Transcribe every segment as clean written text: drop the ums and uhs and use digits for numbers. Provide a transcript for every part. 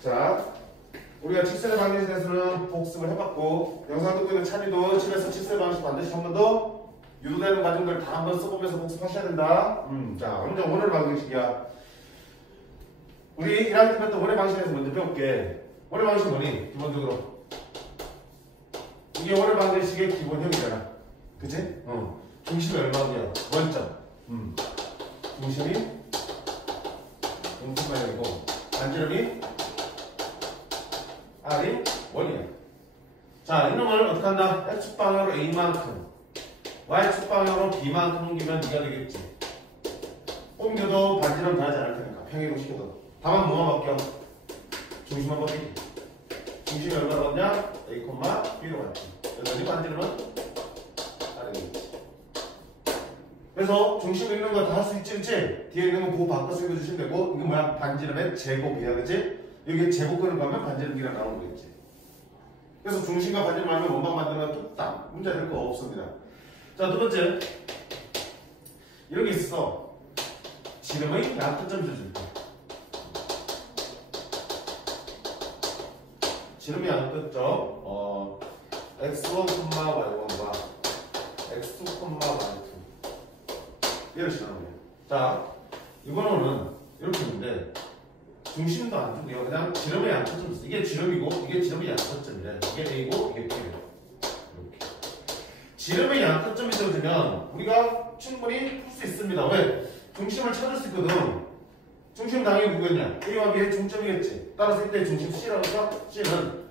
자, 우리가 칠세 방정식에 대해서는 복습을 해봤고 영상 듣고 있는 찬이도 7에서 칠세 방정식 반드시 한 번 더 유도되는 과정들 다 한번 써보면서 복습하셔야 된다. 자, 먼저 원의 방정식이야. 우리 1학년 때 배웠던 원의 방정식에서 먼저 배울게. 원의 방정식 뭐니? 기본적으로 이게 원의 방정식의 기본형이잖아. 그치? 중심이 얼마냐? 원점. 중심이 0.8이고 반지름이 R이 1이야. 자, 이놈을 어떻게 한다? X축방향으로 A만큼 Y축방향으로 B만큼 옮기면 E가 되겠지. 옮겨도 반지름 변하지 않을 테니까 평행이동 시켜도. 다만 뭐가 바뀌어? 중심만 바뀌기. 중심이 얼마나 바뀌냐? A, B로 갔지. 그래서 이 반지름은 R이 되겠지. 그래서 중심에 있는 거 다 할 수 있지, 그치? 뒤에 있는 거 보고 바꿔서 읽어주시면 되고, 이거 뭐야? 반지름의 제곱이야, 그치? 여기 제곱근을 가면 반지름 길이가 나오는 거겠지. 그래서 중심과 반지름 알면 원방 만드는 건 뚝딱 문제 될 거 없습니다. 자, 두 번째. 이런 게 있어. 지름의 양끝점 줄게. 지름의 양끝점, x1, y1과 x2, y2. 이렇게 나오네요. 자, 이거는 이렇게 있는데 중심도 안 주고요. 그냥 지름의 양끝점 있어. 이게 지름이고 이게 지름의 양끝점이래. 이게 A고 이게 B래. 이렇게. 지름의 양끝점이 되어지면 우리가 충분히 풀 수 있습니다. 왜? 중심을 찾을 수 있거든. 중심 당연히 누구였냐? A와 B의 중점이겠지. 따라서 이때 중심 C라고 할까? C는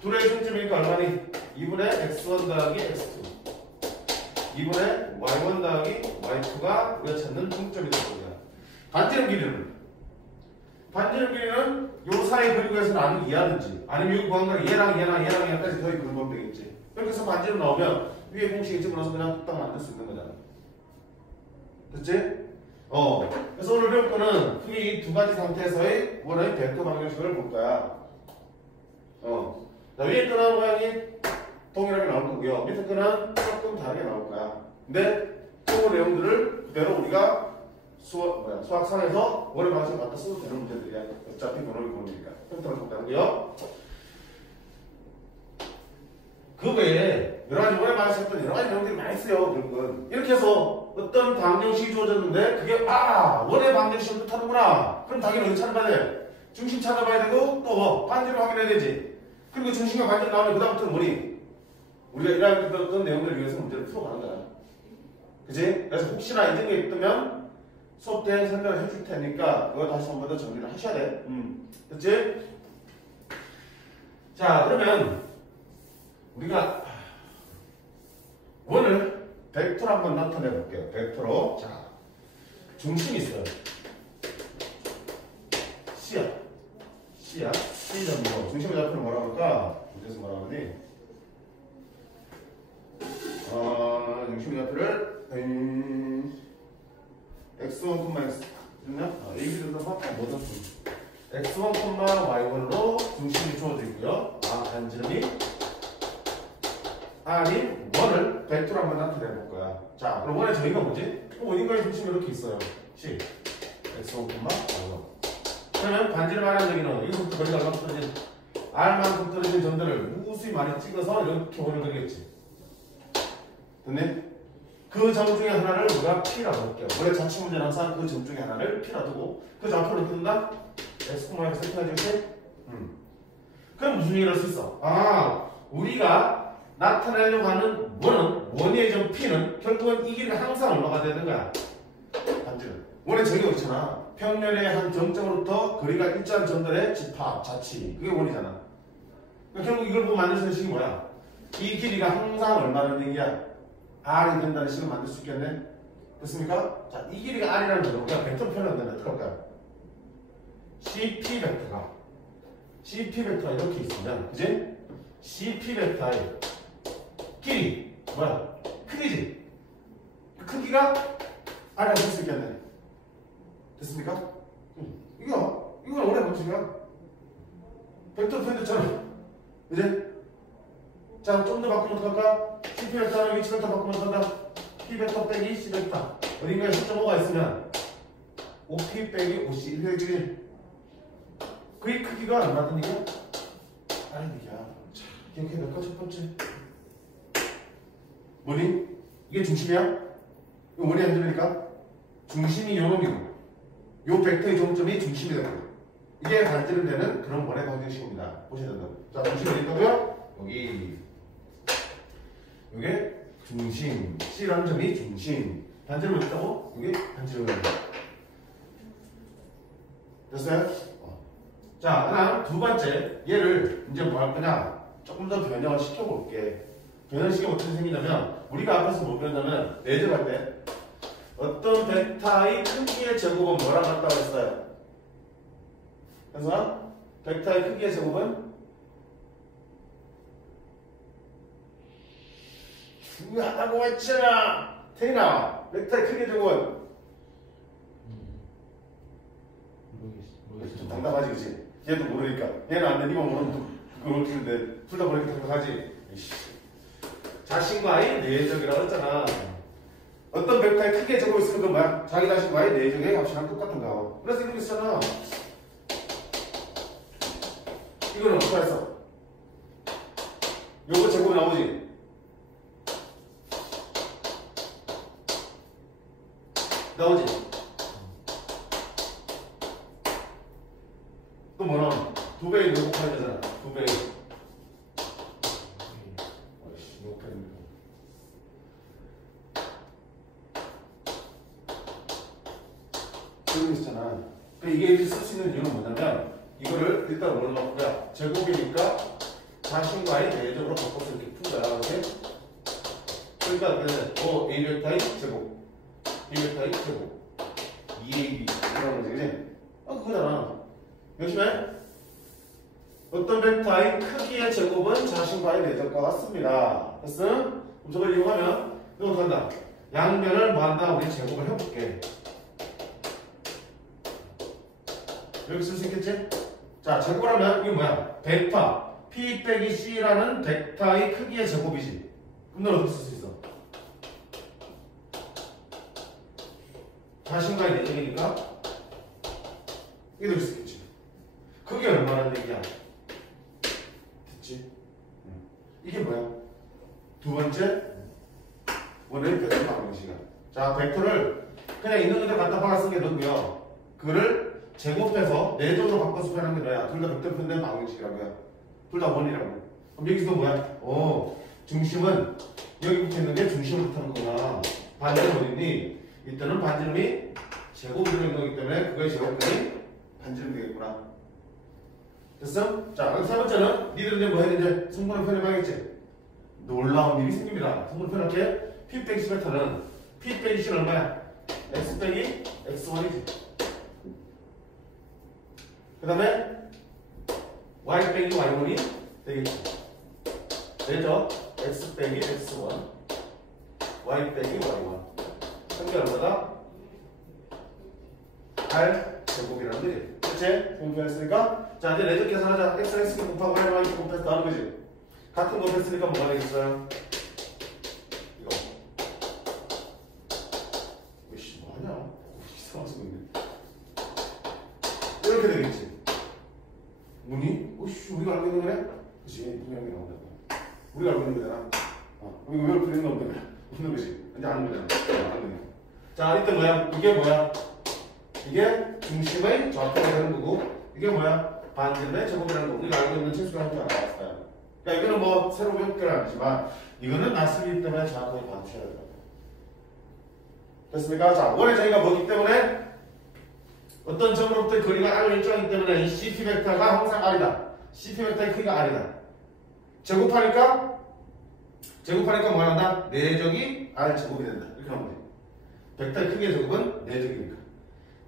둘의 중점이니까 얼마니? 2분의 x1 더하기 x2 2분의 y1 더하기 y2가 우리가 찾는 중점이 될 겁니다. 반지름 길이는? 반지름 길이는 요 사이 그리고 해서는 아주 이해하든지 아니면 여기 구한 얘랑까지 더해 그리면 되겠지. 그렇게 해서 반지름 나오면 위에 공식에 집어넣어서 그냥 뚝딱 만들 수 있는 거잖아. 됐지? 그래서 오늘 배울 거는 크게 이 두 가지 상태에서의 원의 벡터 방정식을 볼 거야. 자, 위에 거는 모양이 동일하게 나올 거고요. 밑에 거는 조금 다르게 나올 거야. 근데 그 내용들을 그대로 우리가 수학상에서 원의 방식을 갖다 써도 되는 문제들이야. 어차피 번호를 보니까. 펜터를 적다고요. 그 외에 여러 가지 원의 방식 했던 여러 가지 내용들이 많이 있어요. 결국은. 이렇게 해서 어떤 방정식이 주어졌는데 그게 원의 방정식을 뜻하는구나. 그럼 당연히 어디 찾아봐야 돼? 중심 찾아봐야 되고 또 뭐? 반지름 확인해야 되지. 그리고 중심과 반지름 나오면 그 다음부터는 뭐니? 우리가 1학년 때 배웠던 내용들을 위해서 문제를 풀어가는 거야. 그치? 그래서 혹시나 잊은 게 있다면 수업 때 설명을 해줄 테니까 그거 다시 한 번 더 정리를 하셔야 돼. 됐지? 자, 그러면 우리가 원을 벡터로 한번 나타내 볼게요. 벡터로. 자, 중심이 있어요. C야. C점으로. 중심의 좌표를 뭐라고 할까? 문제에서 뭐라고 하니? 중심의 좌표를 x1, x 됐나? A를 넣어서 뭐든 x1, y1으로 중심이 주어져 있고요. 반지름이 R인 원을 벡터로 한번 나타내 볼 거야. 자, 그럼 원의 정의가 뭐지? 어딘가에 중심이 이렇게 있어요. C x1, y1. 그러면 반지름 R의 정의는 여기서부터 거리가 얼마큼 떨어진 R만큼 떨어진 점들을 무수히 많이 찍어서 이렇게 원을 그리겠지. 됐네? 그 점 중에 하나를 우리가 P라고 할게요. 원래 자취 문제는 항상 그 점 중에 하나를 P라 두고 그 좌표를 어떻게 둔다? X, Y에서 이렇게 해줄게? 그럼 무슨 얘기를 할 수 있어? 우리가 나타내려고 하는 원의 점 P는 결국은 이 길이가 항상 얼마가 되는 거야? 반지름. 원의 정의가 그렇잖아. 평면의 한 점점으로부터 거리가 일정한 점들의 집합, 자치. 그게 원이잖아. 그러니까 결국 이걸 보고 만들 수 있는 식이 뭐야? 이 길이가 항상 얼마라는 얘기야? R이 된다는 식을 만들 수 있겠네? 됐습니까? 자, 이 길이가 R이라는 거는 우리가 벡터로 표현한다면 어떻게 할까요? CP 벡터가 이렇게 있으면, 그지? CP 벡터의 길이, 뭐야? 크기지? 그 크기가 R이라고 할 수 있겠네? 됐습니까? 이건 원의 방식이야. 벡터 표현됐잖아. 그지? 자, 좀 더 바꾸면 어떡할까? CP 벡터는 위치 벡터 바꾸면 어떡한다? P 벡터 빼기 C 벡터. 어딘가에 10.5가 있으면 5P 빼기 5C 1대1. 그의 크기가 얼마든 얘기야? 아니 얘기야. 자, 기억해 놓을까? 첫 번째. 뭐니? 이게 중심이야? 이거 뭐니 안 들으니까? 중심이 요 놈이고 요 벡터의 종점이 중심이 되고 이게 반지름 되는 그런 원의 방정식입니다. 보셔야 된다. 자, 중심이 어디 있다고요? 여기. 요게 중심. C라는 점이 중심. 반지름 어디 있다고? 여기 반지름. 됐어요? 자, 하나 두 번째. 얘를 이제 뭐 할 거냐? 조금 더 변형을 시켜볼게. 변형시키면 어떻게 생기냐면 우리가 앞에서 뭐 배웠냐면 내접할 때 어떤 벡터의 크기의 제곱은 뭐랑 같다고 했어요? 그래서 벡터의 크기의 제곱은 중요하다고 했잖아. 태인아, 벡터의 크기의 제곱은 좀 당당하지, 그치? 얘도 모르니까. 얘는 안 돼. 니만 모르면 그걸 키는데 둘 다 모르니까 당당하지. 자신과의 내적이라고 했잖아. 어떤 벡터의 크기의 제곱을 쓰는 건 뭐야? 자기 자신과의 내적의 값이랑 똑같은 거. 그래서 이렇게 쓰잖아. 이거는 어떻게 했어? 요거 제곱이 나오지? 나오지? 또 뭐 나오니? 2배의 요거 곱하면 되잖아. 2배의. 아이씨, 요거 곱하면 그런 거 있잖아. 이게 이렇게 쓸 수 있는 이유는 뭐냐면 이거를 일단 뭘로 바꾸냐? 제곱이니까 자신과의 내적으로 바꿔서 이렇게 푼 거야. 이렇게. 그러니까 그래서 A 벡터의 제곱, B 벡터의 제곱, 2AB 이라는 거지, 그지? 그거잖아. 열심히 해? 어떤 벡터의 크기의 제곱은 자신과의 내적과 같습니다. 됐어? 그럼 저걸 이용하면 이거 간다. 양변을 뭐 한다? 우리 제곱을 해볼게. 여기 쓸 수 있겠지? 자, 제곱을 하면 이게 뭐야? 벡터 P 빼기 C라는 벡터의 크기의 제곱이지. 그럼 넌 어떻게 쓸 수 있어? 자신과의 내적이니까 이게 될 수 있겠지. 그게 얼마나 얘기야? 됐지? 이게 뭐야? 두 번째 원의 벡터 방정식이야. 자, 벡터를 그냥 있는 그대로 갖다 박아 쓴 게 너고요. 그거를 제곱해서 내적으로 바꿔서 표현한 게 너야. 둘 다 벡터 표현된 방정식이라고요. 둘 다 원이라고. 그럼 여기서 뭐야? 중심은 여기 붙어 있는 게 중심을 뜻하는 거구나. 반지름 어딨니? 이때는 반지름이 제곱이 되는 거기 때문에 그거의 제곱들이 반지름 되겠구나. 됐어? 자, 그럼 세 번째는 니들은 이제 뭐 해야 되지? 성분을 표현해봐야겠지? 놀라운 일이 생깁니다. 성분을 표현할게. P 빼기 C 벡터는 P 빼기 C는 얼마야? X 빼기 X1이지. 그 다음에 Y 빼기 Y1이 되겠지. 되죠? X 빼기 X1 Y 빼기 Y1 한개 얼마다? R 제곱이라는 거지. 그치? 공부했으니까 자, 이제 레드 계산하자. X 곱하고 Y 곱해서 나오는 거지. 같은 거 했으니까 뭐가 되겠어요? 이거. 이씨 뭐하냐? 이상한 쓰고 있네. 이렇게 되겠지. 뭐니? 오씨, 우리가 알고 있는 거네? 그치, 분명히 나온다. 우리가 알고 있는 거잖아. 우리가 왜 풀리는 거 없는 거지. 이제 아는 거잖아. 아는 거야. 자, 이때 뭐야? 이게 뭐야? 이게 중심의 좌표라는 거고, 이게 뭐야? 반지름의 제곱이라는 거고, 우리가 알고 있는 최수가 함께 나왔어요. 그러니까 이거는 뭐 새로 배울 건 아니지만, 이거는 낯설기 때문에 정확하게 봐주셔야 돼요. 됐습니까? 자, 원의 저희가 뭐기 때문에 어떤 점으로부터 거리가 R을 일정하기 때문에 이 CP 벡터가 항상 R이다. CP 벡터의 크기가 R이다. 제곱하니까 뭐 한다? 내적이 R 제곱이 된다. 이렇게 하면 돼. 벡터의 크기의 제곱은 내적이니까.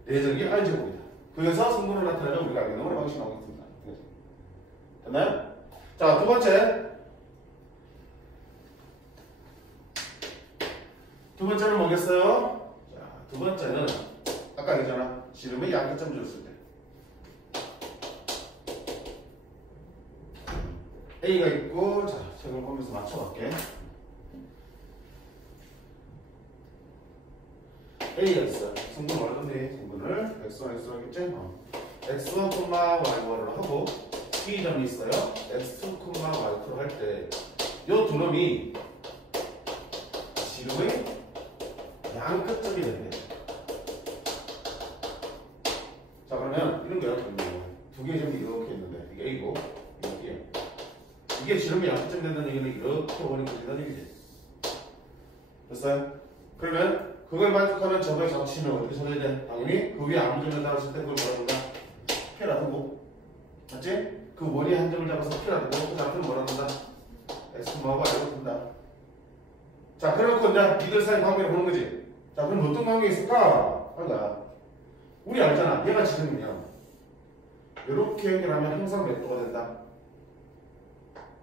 내적이 R 제곱이다. 그래서 성분으로 나타내면 우리가 알게 되는 방식이 나오겠습니다. 됐나요? 자, 두 번째는 뭐겠어요? 자, 두 번째는 아까 얘기했잖아. 지름의 양끝점 줬을 때 A가 있고, 자, 책을 보면서 맞춰갈게. A가 있어요. 성분 얼마인데? 성분을 X1, X1 하겠지? x1, y1을 하고 P점이 있어요. x2, y2를 할 때 이 두 놈이 지름의 양끝점이 된대. 자, 그러면 이런 거야. 두 개의 점이 이렇게 있는데 이게 A고 이게 이게 지름의 양끝점이 된다는 얘기는 이렇게 원이 그린다는 얘기지. 됐어요? 그러면 그걸 만족하면 저거의 정치는 어떻게 찾아야 돼? 당연히 그 위에 아무 점을 달았을 때 그걸 뭐라 그런다? P라 두고. 맞지? 그 원이 한 점을 잡아서 P라 두고 그 좌표는 뭐라 그런다? X하고 Y로 둔다. 자, 그래놓고 이제 이들 사이 관계를 보는 거지. 자, 그럼 어떤 관계가 있을까? 그러니까 우리 알잖아. 얘가 지름이면 이렇게 연결하면 항상 몇 도가 된다?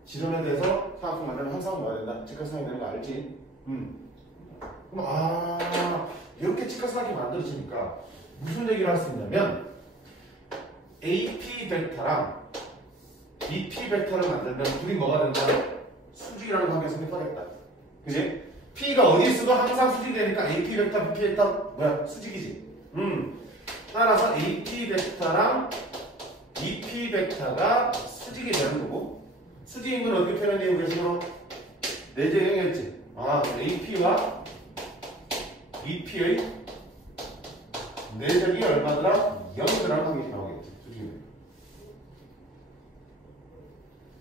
지름에 대해서 사각형 만들면 항상 뭐가 된다? 직각상이 되는 거 알지? 그럼 이렇게 직각상이 만들어지니까 무슨 얘기를 할 수 있냐면 AP 벡터랑 BP 벡터를 만들면 둘이 뭐가 된다? 수직이라는 관계가 성립하겠다. 그지? P가 어디 있어도 항상 수직이 되니까 AP 벡터, BP 벡터 뭐야? 수직이지. 따라서 AP 벡터랑 BP 벡터가 수직이 되는 거고 수직인 건 어떻게 표현해요? 우리 식으로 내재형이었지. AP와 BP의 내적이 얼마더라? 0이더라는 관계가 나오겠지. 수직이니까.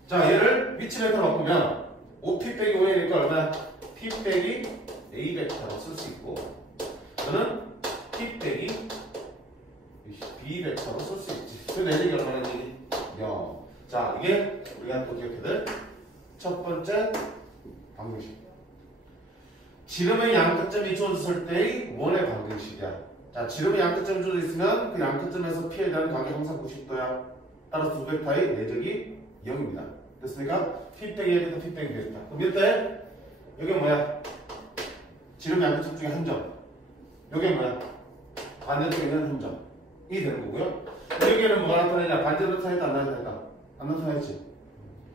자, 얘를 위치 벡터로 바꾸면 OP 빼기 5이니까 얼마야? P 빼기 A 벡터로 쓸 수 있고 저는 P 빼기 B 벡터로 쓸 수 있지. 그 내적이 얼마인지 0. 자, 이게 우리가 또 기억해야 될 첫 번째 방정식. 지름의 양끝점이 주어졌을 때의 원의 방정식이야. 자, 지름의 양끝점이 주어져 있으면 그 양끝점에서 P에 대한 각이 항상 90도야. 따라서 두 벡터의 내적이 0입니다. 됐습니까? P 빼기 1벡터, P 빼기 벡터. 그럼 이때 여기 뭐야? 지름 양끝점 중에 한 점. 여기 뭐야? 반대쪽에 있는 한 점. 이 되는 거고요. 여기에는 뭐가 나타나냐? 반지름 나타나니까 안 나타나니까? 안 나타나있지?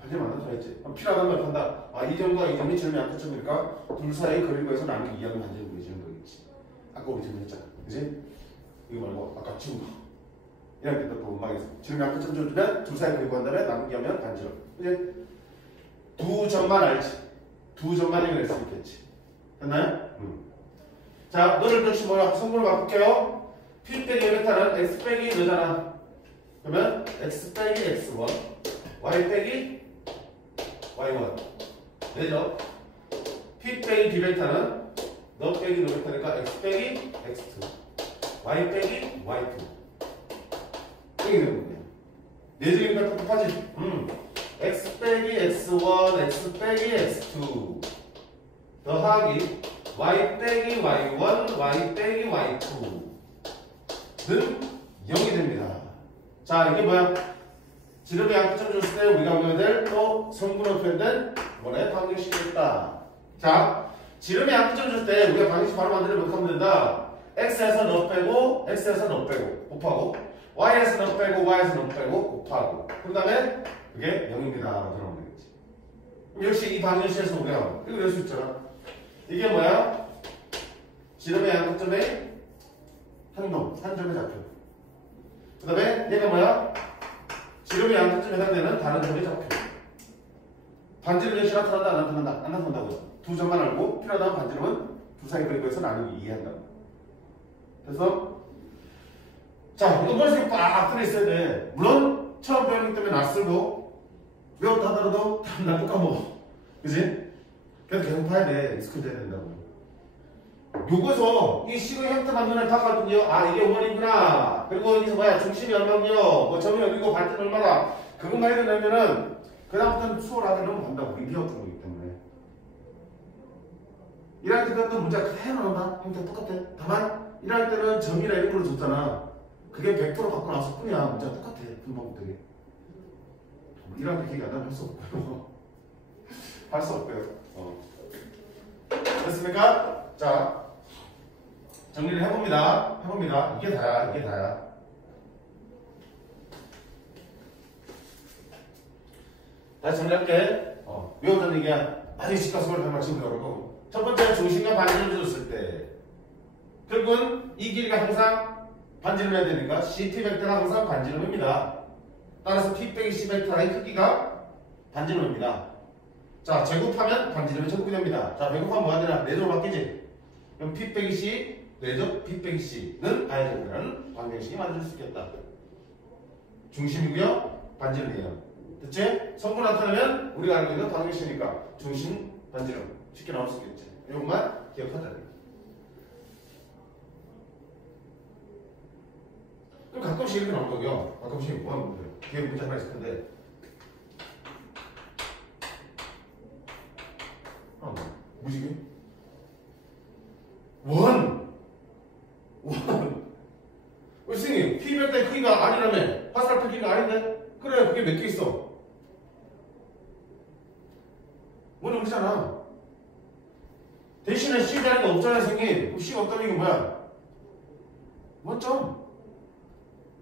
반지름 안 나타나있지? 그럼 P라고 하면 한다. 이 점과 이 점이 지름 양끝점이니까 둘 사이 거리구에서 나누기 2하면 반지름 보이지는 거겠지. 아까 우리 지금 했잖아. 그지? 이거 말고 아까 지운 거. 이렇게 또 음방에서 지름 양끝점 주면 둘 사이 거리구 한 다음에 나누기 하면 반지름. 그지? 두 점만 알지. 두 점만 읽을 수 있겠지. 됐나요? 자, 너를 역시 뭐야? 성분을 바꿀게요. P 빼기 벡터는 X 빼기 너잖아. 그러면 X 빼기 X1, Y 빼기 Y1. 되죠? P 빼기 B 벡터는 너 빼기 너 벡터니까 X 빼기 X2, Y 빼기 Y2. 이렇게 되는 거예요. 내적이니까 똑똑하지? X 빼기 X1, X 빼기 X2 더하기 Y 빼기 Y1, Y 빼기 Y2는 0이 됩니다. 자, 이게 뭐야? 지름의 양끝점 줬을 때 우리가 배워야 될 또 성분으로 표현된 원의 방정식이 있다. 자, 지름의 양끝점 줬을 때 우리가 방정식 바로 만들면 어떻게 하면 된다? X에서 너 빼고, X에서 너 빼고, 곱하고 Y에서 너 빼고, Y에서 너 빼고, 곱하고 그 다음에 그게 0입니다. 들어오면 되겠지. 역시 이 방정식에서 우리가 이거 낼 수 있잖아. 이게 뭐야? 지름의 양끝점의 한 점의 좌표. 그 다음에 얘가 뭐야? 지름의 양끝점에 해당되는 다른 점의 좌표. 반지름 역시 나타난다, 안 나타난다? 안 나타난다고요. 두 점만 알고 필요하다면 반지름은 두 사이 거리구에서 나누기 2한다고. 그래서 자, 이거 머릿속에 빡 들어있어야 돼. 물론 처음 배우기 때문에 낯설고 외웠다 하더라도 나도 까먹어. 그지? 그래서 계속 봐야 돼. 익숙해져야 된다고. 요거서 이 식의 형태 만드는 봤거든요. 이게 원이구나. 그리고 여기서 뭐야? 중심이 얼마고요? 뭐 점이 어디고 반지름 얼마다. 그것만 해도 그다음부터는 수월하게 넘어간다고. 이게 배웠던 거기 때문에. 1할 때 배웠던 문제가 그대로 나온다. 형태 똑같아. 다만 1할 때는 점이나 이런 걸로 줬잖아. 그게 벡터로 바꿔 나왔을 뿐이야. 문제가 똑같아. 분법들이. 1할 때 기억이 안 나면 할 수 없고요. 할 수 없고요. 됐습니까? 자, 정리를 해봅니다. 이게 다야. 다시 정리할게. 외우자는 얘기야. 아직 직각수를 할 만큼 어렵고. 첫 번째, 중심과 반지름을 줬을 때 결국은 이 길이가 항상 반지름해야 되니까 CT 벡터가 항상 반지름입니다. 따라서 P 빼기 C 벡터의 크기가 반지름입니다. 자, 제곱하면 반지름이 제곱이 됩니다. 자, 제곱하면 뭐가 되나? 4제곱 바뀌지? 그럼 P 빼기 C, 4제곱 P 빼기 C는 I제곱이라는 방정식이 만들 수 있겠다. 중심이고요. 반지름이에요. 됐지? 성분 나타내면 우리가 알고 있는 방정식이니까 중심, 반지름 쉽게 나올 수 있겠지. 이것만 기억하자. 그럼 가끔씩 이렇게 나올 거고요. 가끔씩 뭐 하는 거예요? 뒤에 문제 하나 있을 텐데. 뭐지? 원! 선생님, P벨트의 크기가 아니라며? 화살표 크기가 아닌데? 그래, 그게 몇 개 있어? 원이 없잖아. 대신에 C 자리가 없잖아, 선생님. 그럼 C가 없다는 얘기는 뭐야? 원점.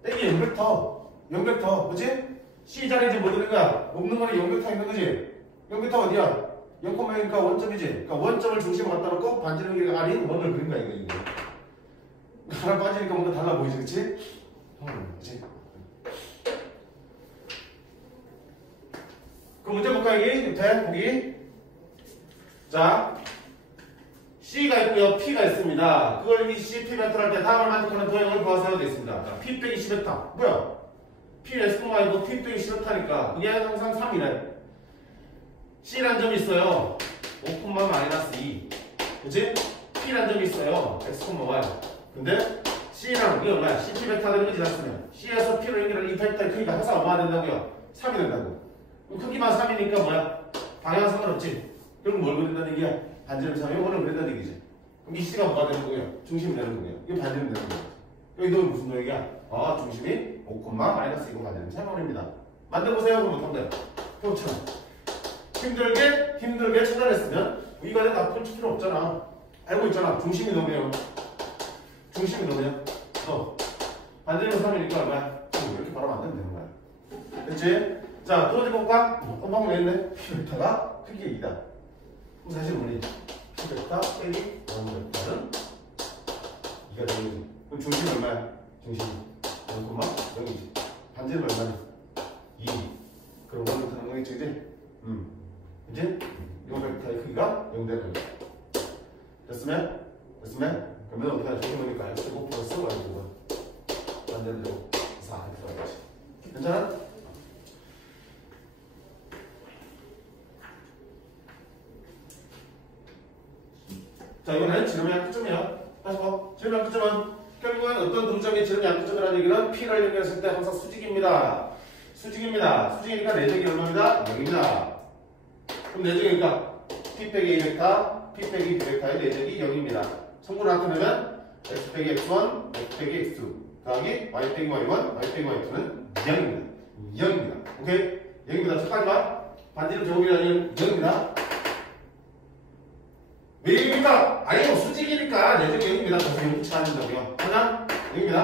땡기 0벡터. 0벡터. 그치? C 자리에 뭐 드는 거야? 없는 거는 0벡터 있는 거지? 0벡터 어디야? 0,0이니까 원점이지. 그러니까 원점을 중심으로 갖다 놓고 반지름 길이가 아닌 원을 그린 거야, 이거. 하나 빠지니까 뭔가 달라 보이지, 그치? 그치? 그럼 문제 볼까, 여기? 밑에, 보기. 자, C가 있고요, P가 있습니다. 그걸 이 C, P 벡터를 할 때 다음을 만족하는 도형을 구하세요 되어 있습니다. 자, P 빼기 C 벡터. 뭐야? P X콤마이고 P 빼기 C 벡터니까 이게 항상 3이래. C란 점이 있어요. 5,-2. 그치? P란 점이 있어요. X,Y. 근데 C랑 이게 얼마야? CP 벡터 되는 거지, 났으면. C에서 P로 연결한 이 벡터의 크기가 항상 얼마나 된다고요? 3이 된다고. 그럼 크기만 3이니까 뭐야? 방향 상관없지. 그럼 뭘 그린다는 얘기야? 반지름 3이 원을 그린다는 얘기지. 그럼 이 C가 뭐가 되는 거고요? 중심이 되는 거고요. 이게 반지름 되는 거예요. 여기 너 무슨 노얘기야? 중심이 5,-2고 반지름 3원입니다. 만들어보세요. 그럼 못한대요. 그렇잖아. 힘들게 찾아냈으면 이거에 나쁜 필요 없잖아. 알고 있잖아. 중심이 너네요. 중심이 너네요. 반지름 3이니까 얼마야? 이렇게 바로 만들면 되는 거야. 됐지? 자, 또 어디 볼까? 방금 냈네. P벡터가 크기의 2다. 그럼 사실 우리 P벡터 빼기 1벡터는 2가 되는 거지. 그럼 중심이 얼마야? 중심이 0,0이지. 반지름 얼마냐? 2. 그럼 1벡터는 거겠지, 그지? 이제 이 벡터의 크기가 0 되는 거야. 됐으면? 그러면 어떻게 하냐? 저기 보니까 X제곱 플러스 Y제곱은 반대로 4 이렇게 들어가야지. 괜찮아? 자, 이번엔 지름의 한끝점이야. 다시 봐. 지름의 한끝점은 결국은 어떤 동점이 지름의 한끝점이라는 얘기는 P를 연결했을 때 항상 수직입니다. 수직이니까 4제곱이 얼마입니다? 0입니다. 그럼 4제곱이니까 P 빼기 A 벡터, P 빼기 B 벡터의 4제곱이 0입니다. 성분 나타내면 X 빼기 X1, X 빼기 X2 더하기 Y 빼기 Y1, Y 빼기 Y2는 0입니다. 0입니다. 오케이? 0입니다. 착하지마. 반지름 제곱이라는 0입니다. 왜 0입니까? 아니, 수직이니까 4제곱 0입니다. 그래서 0 붙이면 안 된다고요. 하나? 0입니다.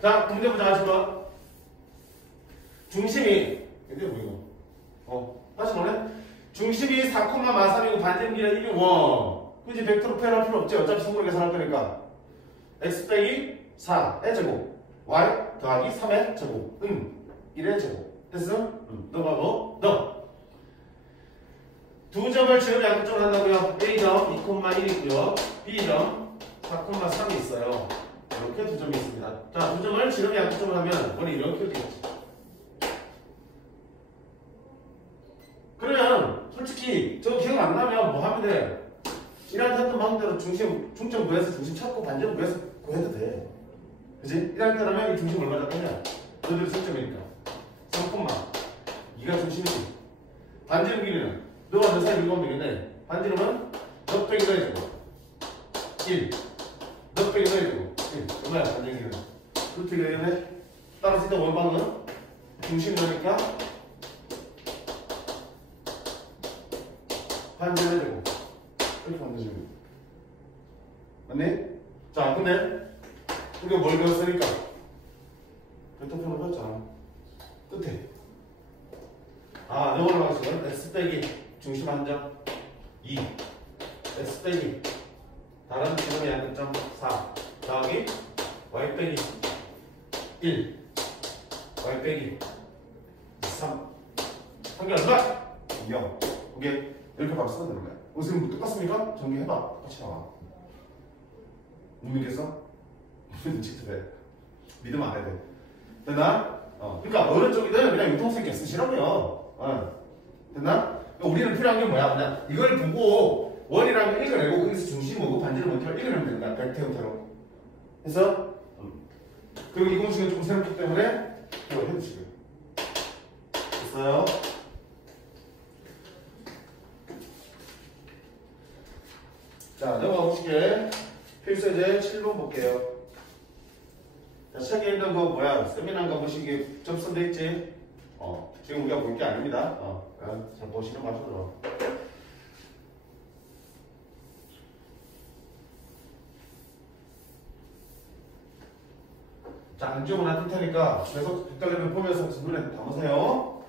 자, 문제 보자. 하시고. 중심이, 근데 뭐 이거? 다시 뭐래? 중심이 4,-3이고 반지름 길이가 1이 1. 그지? 벡터로 표현할 필요 없지. 어차피 성분을 계산할 거니까. X 빼기 4의 제곱. Y 더하기 3의 제곱. 1의 제곱. 됐어? 너가 뭐? 너. 두 점을 지름 양쪽으로 한다고요. A점 2,1이고요. B점 4,3이 있어요. 이렇게 두 점이 있습니다. 자, 두 점을 지름 양쪽으로 하면 원이 이렇게 되겠지. 그러면 솔직히 저 기억 안 나면 뭐 하면 돼? 이날 했던 방법대로 중점 구해서 중심 찾고 반지름 구해서 구해도 돼. 그지? 이날 때라면 이 중심 얼마 잡겠냐? 너희들이 승점이니까 3,2가 중심이지. 반지름 길이는 너가 몇 사이 읽으면 되겠네. 반지름은 몇 빼기 더해주고 1 몇 빼기 더해주고 1 얼마야 반지름 길이는? 그렇게 되겠네. 따라서 일단 원방은 중심이니까 반지름 해주고 이렇게 만들어주고 맞니? 자, 근데 우리가 뭘 배웠으니까 벡터표를 배웠잖아. 끝에 영어로 하시면 X 빼기 중심 한점 2 X 빼기 다른 지름의 양끝점 4 더하기 y 빼기 1 y 빼기 3 한개 얼마? 0 오케이 이렇게 바로 쓰면 되는 거야. 선생님 똑같습니까? 정리해봐. 똑같이 나와. 못 믿겠어? 직접 해. 믿으면 안 해야 돼. 됐나? 그러니까 어느 쪽이든 그냥 융통성 쓰시라고요. 됐나? 그러니까 우리는 필요한 게 뭐야? 그냥 이걸 보고 원이라는 걸 읽어내고 거기서 중심 오고 반지를 먼저 읽어내면 되는 거야. 벡터 형태로. 그래서 그리고 이 공식은 좀 새롭기 때문에 이거 해주시고요. 됐어요? 자, 넘어가 보시게. 필수제 7번 볼게요. 자, 책에 있는 거 뭐야? 세미나 거 보시기에 접선돼 있지? 지금 우리가 볼 게 아닙니다. 잘 보시면 맞춰들어. 자, 안 지우면 뜰 테니까 계속 헷갈리면 보면서 눈에 담으세요.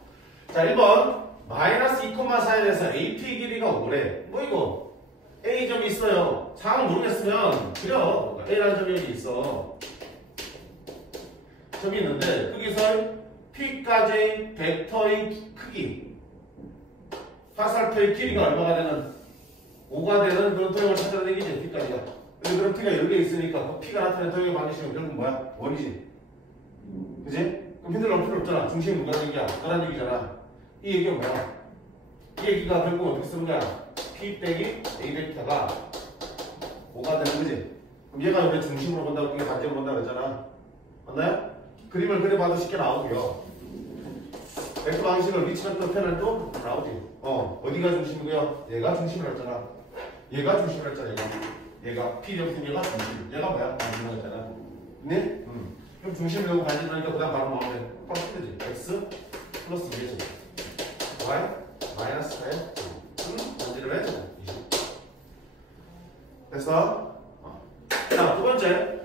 자, 1번. 마이너스 2,4에 대해서 AP 길이가 5래. 뭐 이거? A점이 있어요. 상황을 모르겠으면 그려. A라는 점이 여기 있어. 점이 있는데 거기서 P까지 벡터의 크기 화살표의 길이가 얼마가 되는 5가 되는 그런 도형을 찾아내는 얘기지. P까지가. 근데 그런 P가 여러 개 있으니까 그 P가 나타내는 도형의 방식은 결국 뭐야? 원이지. 그지? 그럼 힘들 넣을 필요 없잖아. 중심이 누가라는 얘기야? 너란 얘기잖아. 이 얘기가 뭐야? 이 얘기가 결국 어떻게 쓰는 거야? P 빼기 A 벡터가 5가 되는 거지. 그럼 얘가 왜 중심으로 본다고 그게 반지로 본다고 그랬잖아. 맞나요? 그림을 그려봐도 쉽게 나오고요. 벡터 방식을 위치 벡터 표현할 또 나오지. 어디가 중심이고요? 얘가 중심이라 했잖아. 얘가 중심이라 했잖아. 얘가 P 점수 얘가 중심. 얘가 뭐야? 반지라 했잖아. 네? 그럼 중심을 여고 반지라니까 그 다음 바로 나오면 바로 틀리지. X 플러스 2죠. Y 마이너스 4에 반지를 해. 20. 됐어? 자, 두 번째.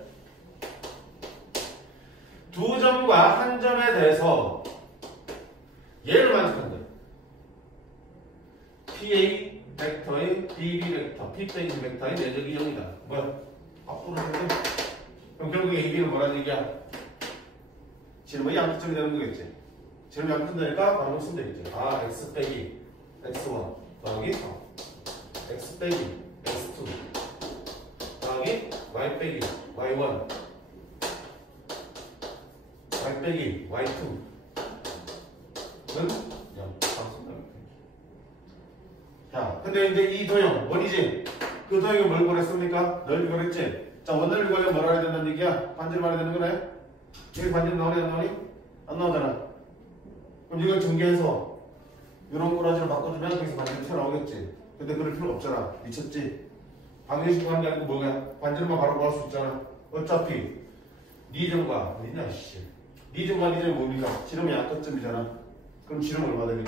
두 점과 한 점에 대해서 얘를 만족한다. PA 벡터의 BB 벡터, P 빼기 벡터의 내적이 0이다. 뭐야? 앞으로 하는데? 그럼 결국에 AB는 뭐라는 얘기야? 지름의 양극점이 되는 거겠지. 지름이 양극점 되니까 바로 쓰면 되겠지. X 빼기 X1 더하기 X 빼기 X2 더하기 Y 빼기 Y1 Y 빼기 Y2는 0. 자, 근데 이제 이 도형 원이지? 그 도형이 뭘 구했습니까? 넓이 구했지? 자, 원넓이 구하려면 뭐라 해야 된다는 얘기야? 반지를 말해야 되는 거네? 여기 반지를 나오니 안 나오니? 안 나오잖아. 그럼 이걸 전개해서 이런 꼬라지로 바꿔주면 거기서 반지를 튀어나오겠지. 근데 그럴 필요 없잖아. 미쳤지? 방정식 하는 게 아니고 뭐야? 반지를만 바로 구할 수 있잖아. 어차피 니 점과 니냐 씨. 니 점과 니 점이 뭡니까? 지름이 양끝점이잖아. 그럼 지름 얼마 되니?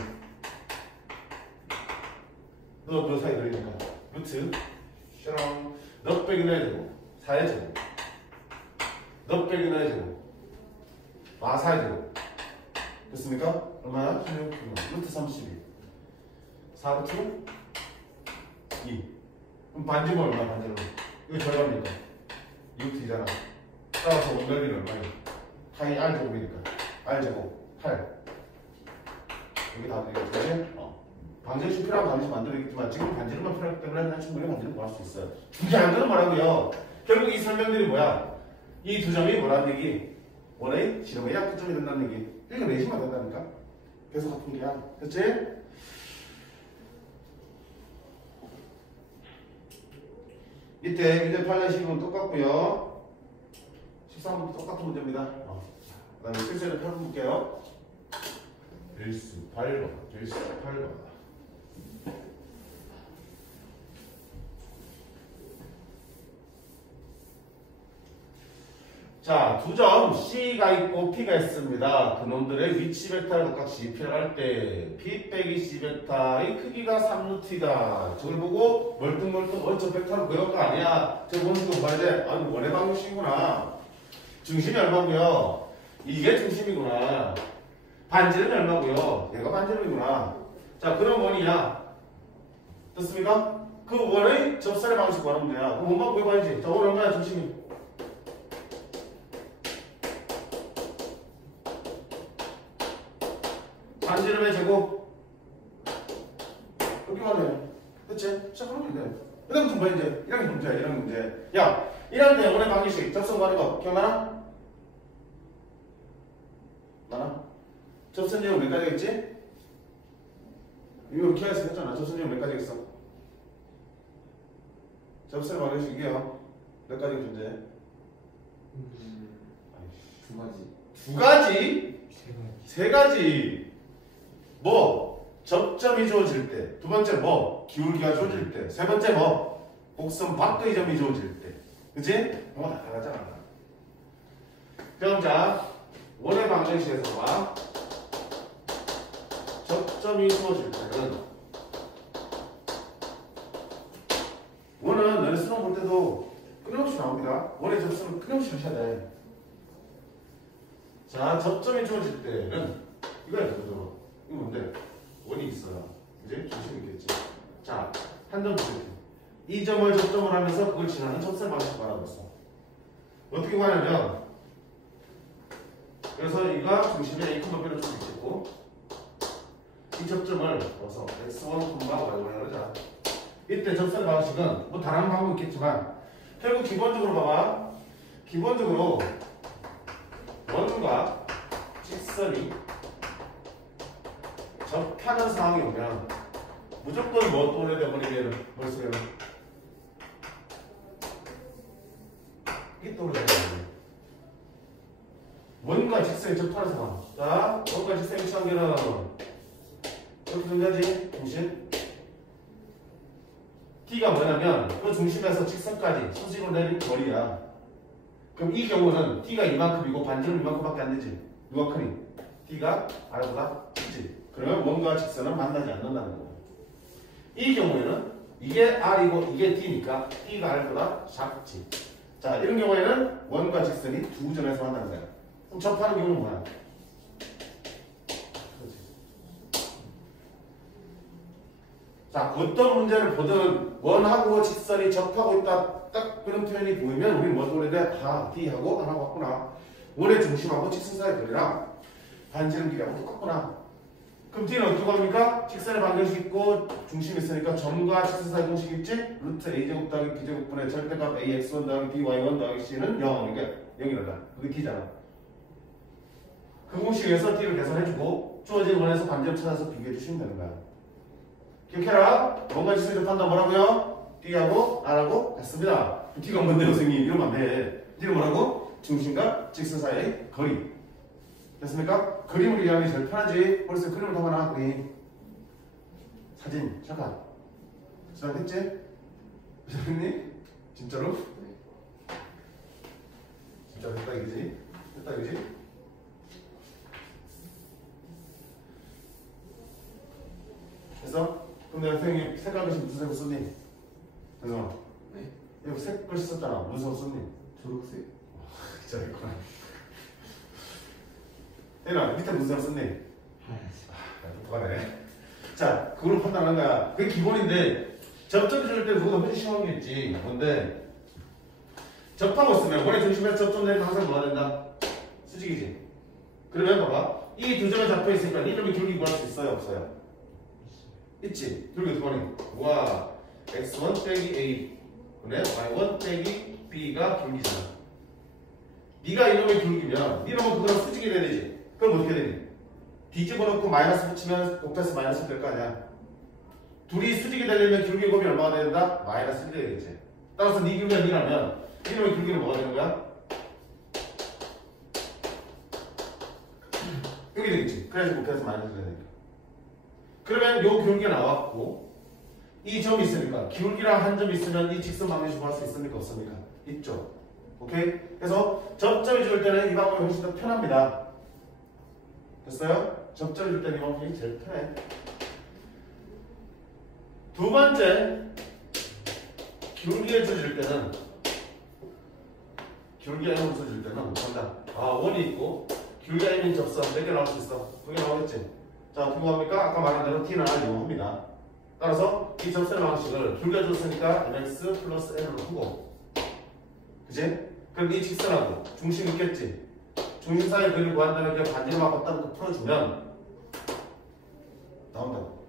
너 사이 들으니까 루트 슈랑 너 빼기 넣어야 되고 4의 제곱 너 빼기 넣어야 되고 4의 제곱 됐습니까? 얼마야? 루트 32 4 루트 2 그럼 반지름 얼마 반지름 이거 절반이니까 6t잖아 따라서 원넓이는 얼마야? 당연히 R 제곱이니까 R 제곱 8 여기 다 되겠지? 방정식 필요한 방식 만들어야겠지만 지금 반지름만 필요하기 때문에 난 충분히 반지름 구할 수 있어요. 이게 안 되는 뭐라고요? 결국 이 설명들이 뭐야? 이 두 점이 뭐라는 얘기? 원의 지름의 약점이 된다는 얘기. 이거 내시면 된다니까? 계속 같은 게야. 됐지? 밑에 1년 8년 12분 똑같고요. 13분 똑같은 문제입니다. 그 다음에 필수를 펴볼게요. 필수 8번, 필수 8번. 자, 두 점 C가 있고 P가 있습니다. 그놈들의 위치 벡터를 각각씩 필요할 때 P 빼기 C 벡터의 크기가 3루트이다. 저걸 보고 멀뚱멀뚱 저 벡터는 그럴 거 아니야. 저 보는 거 봐야 돼. 아니 원의 방식이구나. 중심이 얼마고요? 이게 중심이구나. 반지름이 얼마고요? 얘가 반지름이구나. 자, 그럼 원이야. 됐습니까? 그 원의 접선의 방식 구하는 문제야. 그럼 원만 구해봐야지. 자, 원 얼마야 중심이? 반지름의 제곱. 여기만 해. 그치? 시작하면 돼. 그 다음부터 뭐 이제 1학년 문제야, 1학년 문제. 야, 1학년 때 원의 방정식 접선 구하는 거 기억나나? 나나? 접선 제곱 몇 가지겠지? 이거 기하에서 했잖아. 접선 제곱 몇 가지겠어? 접선 방정식이요. 몇 가지 존재? 두 가지. 두 가지? 세 가지. 세 가지. 뭐? 접점이 주어질 때. 두 번째 뭐? 기울기가 주어질 때. 세 번째 뭐? 곡선 밖의 점이 주어질 때. 그치? 뭐 다 나가잖아. 그럼 자, 원의 방정식에서 봐. 접점이 주어질 때는 원은 너네 수능 볼 때도 끊임없이 나옵니다. 원의 접선은 끊임없이 하셔야 돼. 자, 접점이 주어질 때는 이거야, 기본적으로. 이거 뭔데? 원이 있어요. 이제 중심이 있겠지. 자, 한 점 주세요. 이 점을 접점을 하면서 그걸 지나는 접선 방식 말하고 있어. 어떻게 구하냐면, 그래서 이가 중심에 A, B를 줄 있겠고, 이 접점을 넣어서 x1, y1을 하자. 이때 접선 방식은 뭐 다른 방법이 있겠지만, 결국 기본적으로 봐봐. 기본적으로 원과 직선이 접하는 상황이 오면 무조건 뭐 떠올려야 돼버리면 머릿속에는 이게 떠올려야 돼. 원과 직선이 접하는 상황. 자, 원과 직선의 위치 관계는 이렇게 존재하지? 중심. T가 뭐냐면 그 중심에서 직선까지 수직으로 내린 거리야. 그럼 이 경우는 T가 이만큼이고 반지름 이만큼밖에 안 되지. 누가 크니? T가 R보다 크지. 그러면 원과 직선은 만나지 않는다는 거고. 이 경우에는 이게 R이고 이게 T니까 T가 R보다 작지. 자, 이런 경우에는 원과 직선이 두 점에서 만나는 거야. 그럼 접하는 경우는 뭐야? 자, 어떤 문제를 보든 원하고 직선이 접하고 있다. 딱 그런 표현이 보이면 우리는 뭐 떠올려야 돼? 다 D하고 R하고 같구나. 원의 중심하고 직선 사이의 거리랑 반지름 길이하고 똑같구나. 그럼 D는 어떻게 합니까? 직선의 방정식 있고 중심이 있으니까 점과 직선 사이 공식이 있지? 루트 A제곱 더하기 B제곱분의 절대값 AX1 더하기 BY1 더하기 C는 0. 이게 0이란다. 그게 D잖아. 그 공식에서 D를 계산해주고 주어진 원에서 반지름 찾아서 비교해주시면 되는 거야. 기억해라. 뭔가 직선이 접한다 뭐라고요? D하고 R하고 같습니다. D가 뭔데요 선생님? 이러면 안 돼. D는 뭐라고? 중심과 직선 사이의 거리. 됐습니까? 그림을 이해하기 제일 편하지. 벌써 그림을 담아놔. 그림. 사진. 잠깐. 지나겠지? 지나겠니? 진짜로? 진짜 됐다 이거지? 됐다 이거지? 그래서 그럼 내가 선생님 색깔 글씨 무슨 색으로 썼니? 그래서 네? 여기 색 글씨 썼잖아. 무슨 색으로 썼니? 초록색. 진짜 됐구나. 혜인아 밑에 무슨 색으로 썼니? 하얀색. 똑똑하네. 자, 그걸로 판단하는 거야. 그게 기본인데 접점 줄 때 누구도 훨씬 쉬운 게 있지. 뭔데? 접하고 있으면 원의 중심에서 접점 내면 항상 뭐가 된다? 수직이지. 그러면 봐봐. 이 두 점에 잡혀 있으니까 이 점의 기울기 구할 수 있어요? 없어요? 있지. 기울기 어떻게 하니? 와, x1 빼기 a 분의 y1 빼기 b가 기울기잖아. 네가 이놈의 기울기면 이놈은 그대로 수직이 돼야 되지. 그럼 어떻게 되니? 뒤집어놓고 마이너스 붙이면 곱해서 마이너스 될 거 아니야. 둘이 수직이 되려면 기울기 곱이 얼마가 돼야 된다? 마이너스 1이 되겠지. 따라서 네 기울기가 2라면 이놈의 기울기는 뭐가 되는 거야? 여기 되겠지. 그래서 곱해서 마이너스 되니까. 그러면 요 기울기가 나왔고 이 점이 있으니까 기울기랑 한 점이 있으면 이 직선 방정식 구할 수 있습니까? 없습니까? 있죠. 오케이? 그래서 접점이 줄 때는 이 방법이 훨씬 더 편합니다. 됐어요? 접점이 줄 때는 이 방법이 제일 편해. 두 번째, 기울기에 줄일 때는 기울기가 M으로 줄일 때는 못한다. 아, 원이 있고 기울기가 M인 접선 몇 개 나올 수 있어? 두 개 나오겠지? 자, 어떻게 합니까? 아까 말한 대로 T는 R 이용합니다. 따라서 이 접선의 방식을 기울기가 줬으니까 MX 플러스 N으로 두고 그치? 그럼 이 직선하고 중심 있겠지? 중심 사이의 거리를 구한다는 게 반지름하고 따로 풀어주면 나온다고.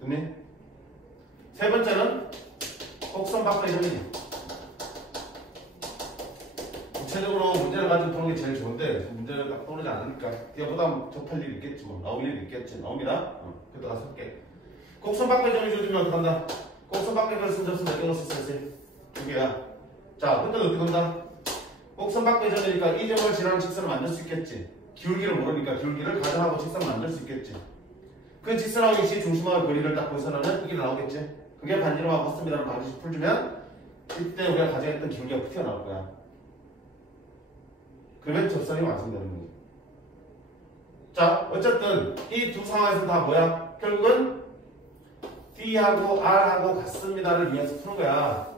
됐니? 세 번째는 곡선 바꿔 이정이지. 구체적으로 문제를 가지고 보는 게 제일 좋은데 문제를 딱 떠오르지 않으니까 뒤에보다 접할 일이 있겠지 뭐. 나올 일이 있겠지. 나옵니다. 그때 가서 할게. 곡선 바꿔 이정이 주면 어떡한다? 곡선 바꿔 이정이 쓴 접수 몇 개로 썼어야지? 2개야. 자, 그때는 어떻게 한다? 곡선 바꿔 이정이니까 이 점을 지나는 직선을 만들 수 있겠지. 기울기를 모르니까 기울기를 가정하고 직선을 만들 수 있겠지. 그 직선하고 일시 중심하고 거리를 딱 분선하면 이게 나오겠지. 그게 반지름하고 같습니다라는 방식 풀주면 이때 우리가 가정했던 기울기가 튀어나올 거야. 그러면 접선이 완성되는 거지. 자, 어쨌든 이 두 상황에서 다 뭐야? 결국은 D하고 R하고 같습니다를 위해서 푸는 거야.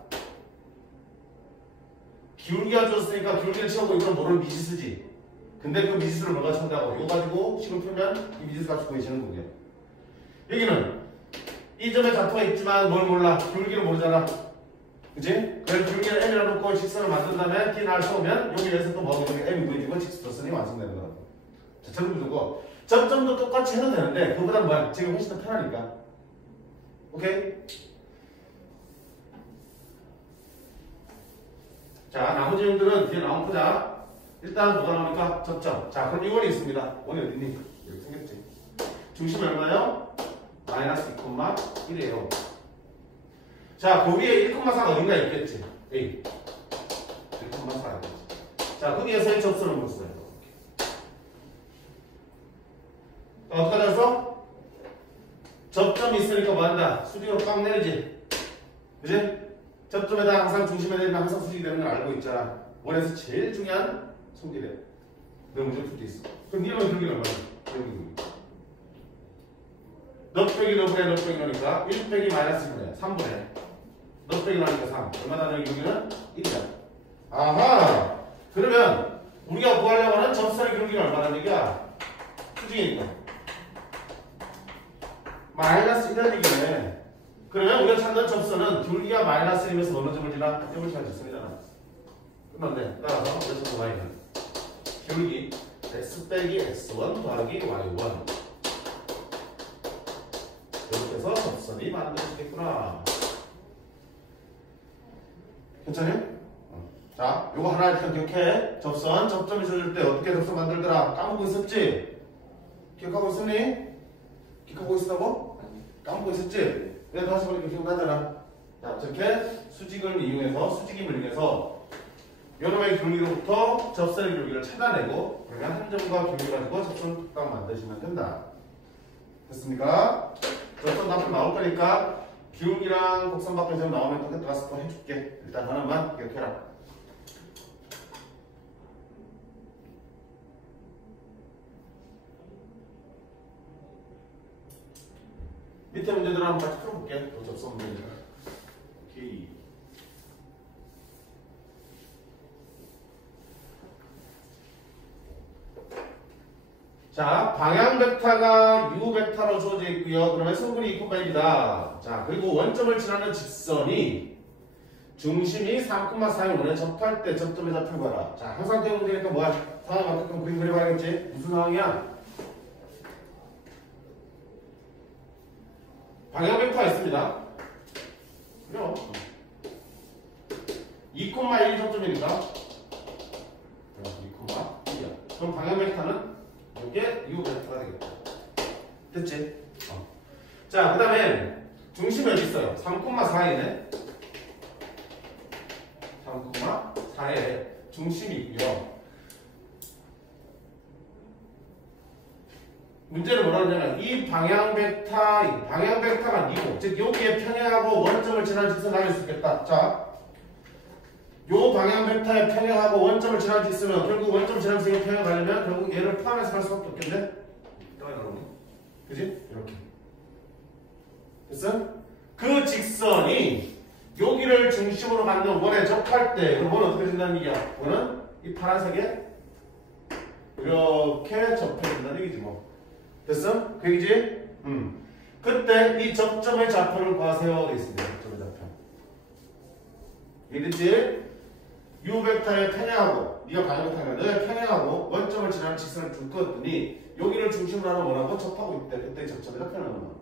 기울기가 줬으니까 기울기를 채우고 이건 모를 미지수지. 근데 그 미지수를 뭐가 청구하고 이거 가지고 식을 풀면 이 미지수 값이 구해지는 거고요. 여기는 이 점에 좌표가 있지만 뭘 몰라? 기울기를 모르잖아. 그치? 그래서 기울기를 m이라 놓고 직선을 만든 다음에 D나 R 세우면 여기에서 또 뭐가 되는 m이 구해지고 직선이 완성되는 거야. 자, 저런 구조고 점점도 똑같이 해도 되는데 그거보다 뭐야? 지금 훨씬 더 편하니까. 오케이? 자, 나머지 형들은 뒤에 나온 거자. 일단 뭐가 나오니까 접점. 자, 그럼 이 원이 있습니다. 원이 어딨니? 여기 생겼지. 중심이 얼마요? 마이너스 2,1이에요. 자, 그 위에 1,4가 어딘가 있겠지. A. 1,4가 있겠지. 자, 거기에서의 접선을 보였어요. 어떻게 됐어? 접점이 있으니까 뭐 한다? 수직으로 빡 내리지. 그지? 접점에다 항상 중심에 내리면 항상 수직이 되는 걸 알고 있잖아. 원에서 제일 중요한 성질이야. 너 문제 풀 때 있어. 그럼 니는 기울기는 얼마야? 너 빼기 너 분의 너 빼기 너니까 1 빼기 마이너스 1분의 3분의 너 빼기 너니까 3. 얼마나 되는 기울기는? 1이야. 아하! 그러면 우리가 구하려고 하는 접선의 기울기는 얼마나 얘기야? 수직이니까. 마이너스 1이라는 얘기네. 그러면 우리가 찾는 접선은 기울기가 마이너스 1이면서 어느 점을 지나? 점을 지나 접선이잖아. 끝났네. 따라서 여기서 y는 기울기 x 빼기 x1 더하기 y1 이렇게 해서 접선이 만들어지겠구나. 괜찮아요? 자, 요거 하나 일단 기억해. 접선, 접점이 줘줄 때 어떻게 접선 만들더라? 까먹고 있었지? 기억하고 있었니? 기억하고 있었다고? 까먹고 있었지? 내가 다시 보니까 기억나잖아. 자, 이렇게 수직을 이용해서, 수직임을 이용해서 요놈의 기울기로부터 접선의 기울기를 찾아내고 그러면 한 점과 기울기 가지고 접선 각각 만드시면 된다. 됐습니까? 접선 답을 나올 거니까 기울기랑 곡선 바꿔 점 나오면 또 가서 또 해줄게. 일단 하나만 기억해라. 밑에 문제들 한번 같이 풀어볼게. 또 접선 문제들. 오케이. 자, 방향 벡터가 u 벡터로 주어져 있고요. 그러면 성분이 2,1이다. 자, 그리고 원점을 지나는 직선이 중심이 3,4에 접할 때 접점에 잡힌 거라. 자, 항상 대응 되니까 뭐야? 상황이 어떻게 그림 그려봐야겠지? 무슨 상황이야? 방향 벡터가 있습니다. 그럼 2,1 접점이니까 2,1이야. 그럼 방향 벡터는 이게 u 벡터가 되겠다. 됐지? 자, 그 다음에 중심이 어디 있어요? 3,4이네. 3,4에 중심이 있고요. 문제를 뭐라 하냐면 이 방향 벡터가 아니고 즉 여기에 평행하고 원점을 지나는 직선을 알릴 수 있겠다. 자, 요 방향 벡터에 평행하고 원점을 지나는 직선은 결국 원점을 지나는 직선에 평행하려면 결국 얘를 포함해서 갈 수밖에 없겠네. 그지? 이렇게 됐어? 그 직선이 여기를 중심으로 갖는 원에 접할 때 그럼 원은 어떻게 된다는 얘기야? 원은 이 파란색에 이렇게 접해진다는 얘기지 뭐. 됐어? 그 얘기지? 그때 이 접점의 좌표를 구하세요. 돼 있습니다. 접점의 좌표. 이해됐지? u 벡터에 평행하고 네가 반영타면 너의 평행하고 원점을 지나는 직선을 줄 거였더니 여기를 중심으로 하는 원하고 접하고 있대. 그때 접점의 좌표를 하는 거.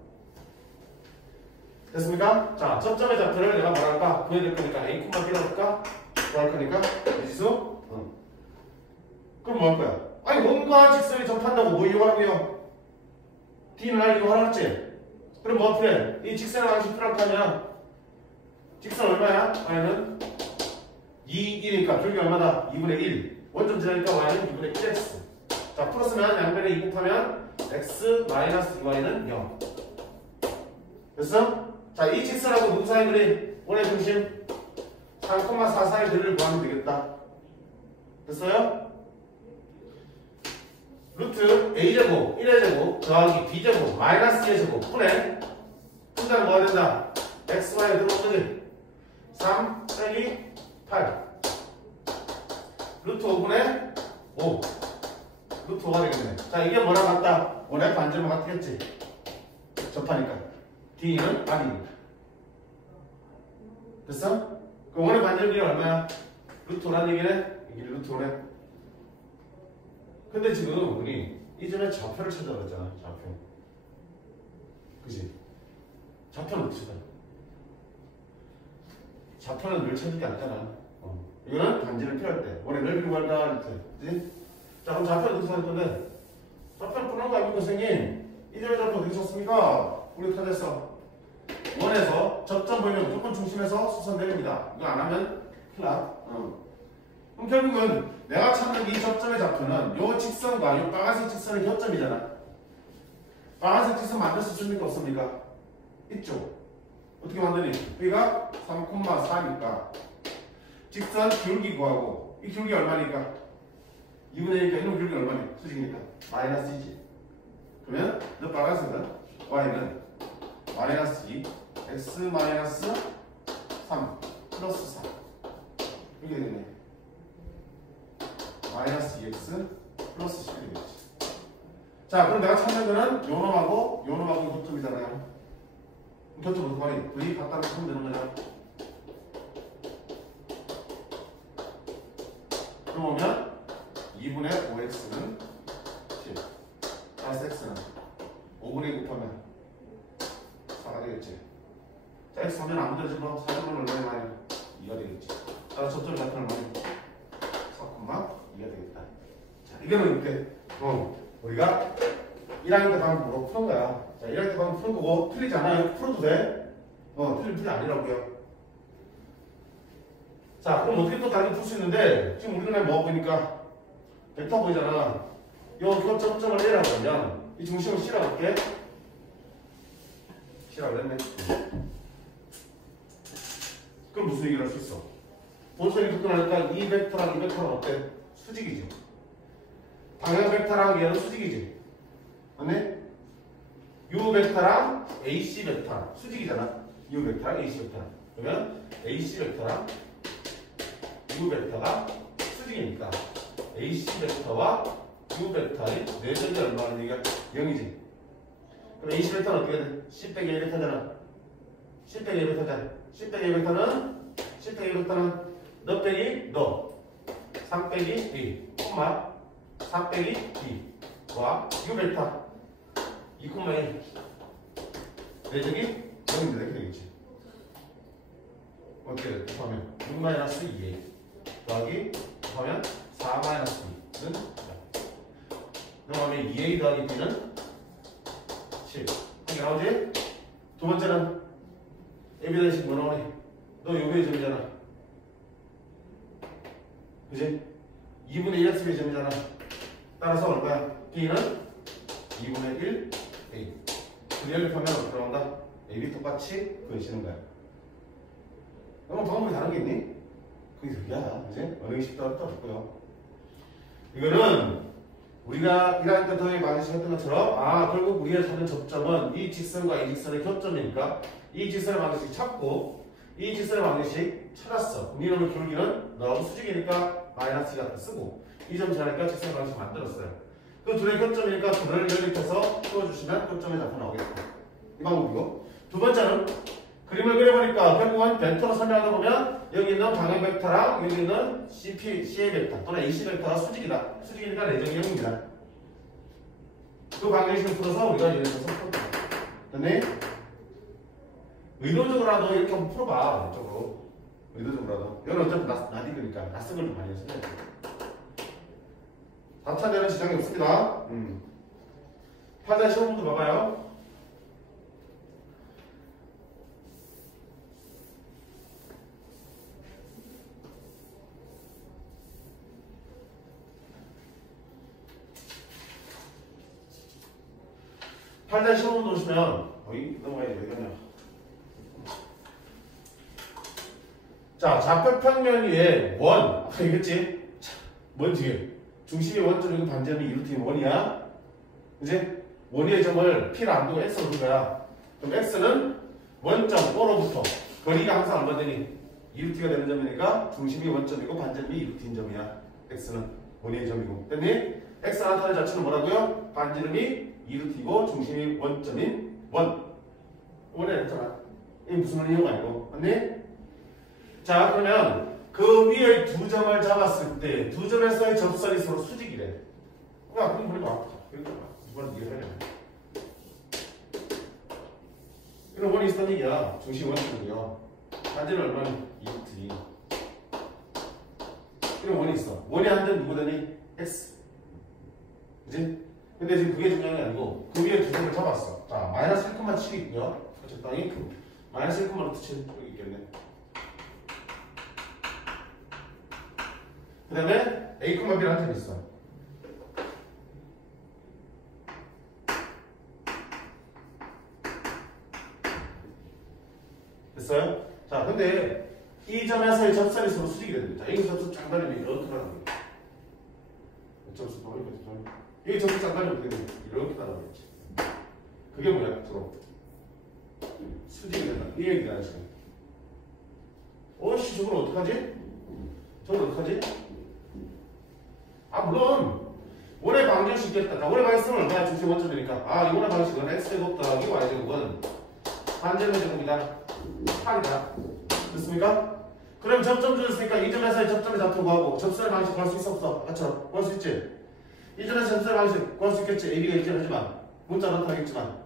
됐습니까? 자, 접점의 좌표를 내가 뭐랄까? 구해줄 거니까 A, B로 할까? 뭐 할 거니까? 미지수? 응. 그럼 뭐 할 거야? 아니, 원과 직선이 접한다고 뭐 이용하라고요? D는 R 이용하라지? 그럼 뭐 필요해? 이 직선의 방식 필요할 거 아니야? 직선 얼마야? Y는 2, 1이니까 줄기 얼마다? 2분의 1. 원점 지나니까 Y는 2분의 1x. 자, 풀었으면 양변에 2 곱하면 x 마이너스 2y는 0. 됐어? 자, 이 직선하고 누구 사이 그림? 원의 중심 3,44의 거리를 구하면 되겠다. 됐어요? 루트 a제곱 1의 제곱 더하기 b제곱 마이너스 2의 제곱 분의 분자는 뭐가 된다? xy에 들어오더니 3 빼기 8 루트 5분의 5 루트 5가 되겠네. 자, 이게 뭐랑 같다? 원의 반지름 같겠지? 접하니까 D는 R이니까. 됐어? 그 원의 반지름이 얼마야? 루트 5라는 얘기네? 이게 루트 5네. 근데 지금 우리 이전에 좌표를 찾아 그랬잖아. 좌표. 그지? 좌표는 어떻게 찾아? 좌표는 늘 찾는 게 아니잖아. 이거는 반지름 필요할 때. 원의 넓이를 구한다 할 때. 그지? 자, 그럼 좌표를 어떻게 찾을 건데? 좌표를 풀는 거 아닙니까, 선생님? 이전에 좌표 어떻게 찾습니까? 우리 찾았어. 원에서 접점 보이면 무조건 중심에서 수선 내립니다. 이거 안 하면 큰일 나. 그럼 결국은 내가 찾는 이 접점의 좌표는 요 직선과 요 빨간색 직선의 교점이잖아. 빨간색 직선 만들 수 있습니까? 없습니까? 있죠. 어떻게 만드니? 여기가 3,4니까 직선 기울기 구하고 이 기울기 얼마니까? 2분의 1이니까 이놈 기울기 얼마니? 수직이니까 마이너스 2지. 그러면 너 빨간색은 y는 마이너스 2 x 마이너스 3 플러스 4 이렇게 되네. 마이너스 2x 플러스 10이 되겠지. 자, 그럼 내가 찾는 거는 요 놈하고 요 놈하고 교점이잖아요. 교점 어떻게 말해? V 갖다 놓으면 되는 거잖아. 그러면 2분의 5x는 10 플러스 x는 5분의 2 곱하면 4가 되겠지. 자, x 하면 아무 데나 집어 4분의 얼마나 많이 2가 되겠지. 따라 접점 좌표는 얼마니? 4,2가 되겠다. 자, 이거는 이렇게 우리가 1학년 때 방법으로 푸는 거야. 자, 1학년 때 방법 푸는 거고 틀리지 않아요? 풀어도 돼? 틀리면 아니라고요. 자, 그럼 어떻게 또 다르게 풀 수 있는데 지금 우리 눈에 뭐 보이니까 벡터 보이잖아. 요 점점을 내라 그러면 이 중심을 C라고 할게. C라고 그랬네. 그럼 무슨 얘기를 할 수 있어? 본선이 접근하니까 이 벡터랑 이 벡터는 어때? 수직이지. 방향 벡터랑 얘는 수직이지. 맞네? U 벡터랑 AC 벡터랑 수직이잖아. U 벡터랑 AC 벡터랑. 그러면 AC 벡터랑 U 벡터가 수직이니까 AC 벡터와 U 벡터의 내적이 얼마나 얘기가 0이지. 그럼 AC 벡터는 어떻게 돼? C 빼기 A 벡터잖아. C 빼기 A 벡터잖아. C 빼기 A 벡터는 너 빼기 너 3 빼기 B 콤마 4 빼기 B와 U 벡터 2,1 내적이 0입니다. 이렇게 되겠지. 어떻게 돼? 곱하면 6 마이너스 2A 더하기 곱하면 4 마이너스 2는 0. 그러면 2A 더하기 B는 7. 이게 나오지? 두 번째는 AB 대신 뭐 나오니? 너 요거의 점이잖아. 그지? 2분의 1x의 점이잖아. 따라서 얼마야? B는 2분의 1 A. 그리를 펴면 어떻게 나온다? AB 똑같이 구해지는 거야. 그럼 방법이 다른 게 있니? 그게 그야, 그지? 어느 게 쉽다 할까 없고요. 이거는 우리가 1학년 때 더하기 방식 했던 것처럼 결국 우리가 찾는 접점은 이 직선과 이 직선의 교점이니까 이 직선의 방정식 찾고 이 직선의 방정식 찾았어. 니놈의 기울기는 너하고 수직이니까 마이너스 2가 쓰고 이 점 지나니까 직선의 방정식 만들었어요. 그 둘의 교점이니까 둘을 연립해서 풀어주시면 교점의 좌표 나오겠다. 이 방법이고 두 번째는 그림을 그려보니까 결국은 벡터로 설명하다 보면 여기 있는 방향 벡터랑 여기 있는 CA 벡터 또는 AC 벡터가 수직이다. 수직이니까 내정이 0입니다. 그 방정식을 풀어서 우리가 여기서 풀었다. 됐니? 의도적으로라도 이렇게 한번 풀어봐. 이쪽으로. 의도적으로라도. 여기는 어차피 낯익으니까 낯선 걸 좀 많이 해서. 답차되는 지장이 없습니다. 8자 시험부터 봐봐요. 팔자 시험부터 오시면 거의 넘어가야지. 왜 그러냐. 자, 좌표평면 위에 원. 아까 얘기했지? 뭔지. 중심의 원점이고 반점이 이루트인 원이야. 이제 원위의 점을 P를 안 두고 X로 둔 거야. 그럼 X는 원점 O로부터 거리가 항상 얼마 되니? 이루트가 되는 점이니까 중심이 원점이고 반점이 이루트인 점이야. X는 원위의 점이고. 됐니? X 나타내는 자체는 뭐라고요? 반지름이 이루트이고 중심이 원점인 원. 원에 했잖아. 이게 무슨 원이냐고 아니고. 맞니? 자, 그러면 그 위에 두 점을 잡았을 때 두 점에서의 접선이 서로 수직이래. 야, 그럼 보니까 이번엔 이해해야 돼. 이런 원이 있었던 얘기야. 중심 원점이요. 반지름 얼마니? 2루트 2. 이런 원이 있어. 원이 한 점 누구 되니? X. 그지? 근데 지금 그게 중요한 게 아니고 그 위에 두 점을 잡았어. 자, 마이너스 1,7이 있고요. 적당히 마이너스 1,루트 7 여기 있겠네. 그 다음에 A, B라는 점이 있어. 됐어요? 자, 근데 이 점에서의 접선이 서로 수직이 됩니다. 자, 여기 접선 장단이 이렇게 나가는 거예요. 접선 더 이렇게 좀. 여기 접선 장단이 어떻게 돼? 이렇게 나가겠지. 그게 뭐야? 서로 수직이 된다. 이 얘기가 지금. 어씨, 저건 어떡하지? 저건 어떡하지? 아, 물론 원의 방정식 있겠다. 원의 방정식은 얼마야? 중심 원점이니까. 아, 이 원의 방정식은 x제곱 더하기 y제곱은 반제곱의 제곱이다. 8이다. 됐습니까? 그럼 접점 주셨으니까 이 점에서의 접점의 좌표 구하고 접선의 방식 구할 수 있어 없어? 아처럼 구할 수 있지? 이 점에서 접선의 방식 구할 수 있겠지? AB가 있긴 하지만 문자는 나타나겠지만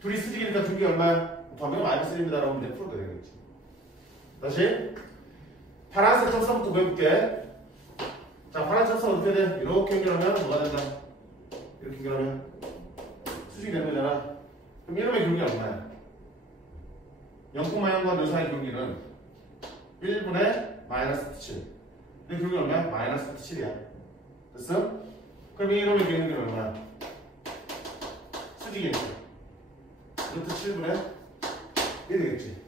둘이 수직이니까 두 개 얼마야? 반면 마이너스 1입니다 라고 이제 풀어도 되겠지. 다시 파란색 접선부터 구해볼게. 자, 파란 접선 어떻게 돼? 이렇게 연결하면 뭐가 된다? 이렇게 연결하면 수직이 되는 거잖아. 그럼 이놈의 기울기 얼마야? 0,0과 요 사이 기울기는 1분의 마이너스 7. 이 기울기 얼마야? 마이너스 7이야. 됐어? 그럼 이놈의 기울기는 얼마야? 수직이겠지. 루트 7분의 1 되겠지.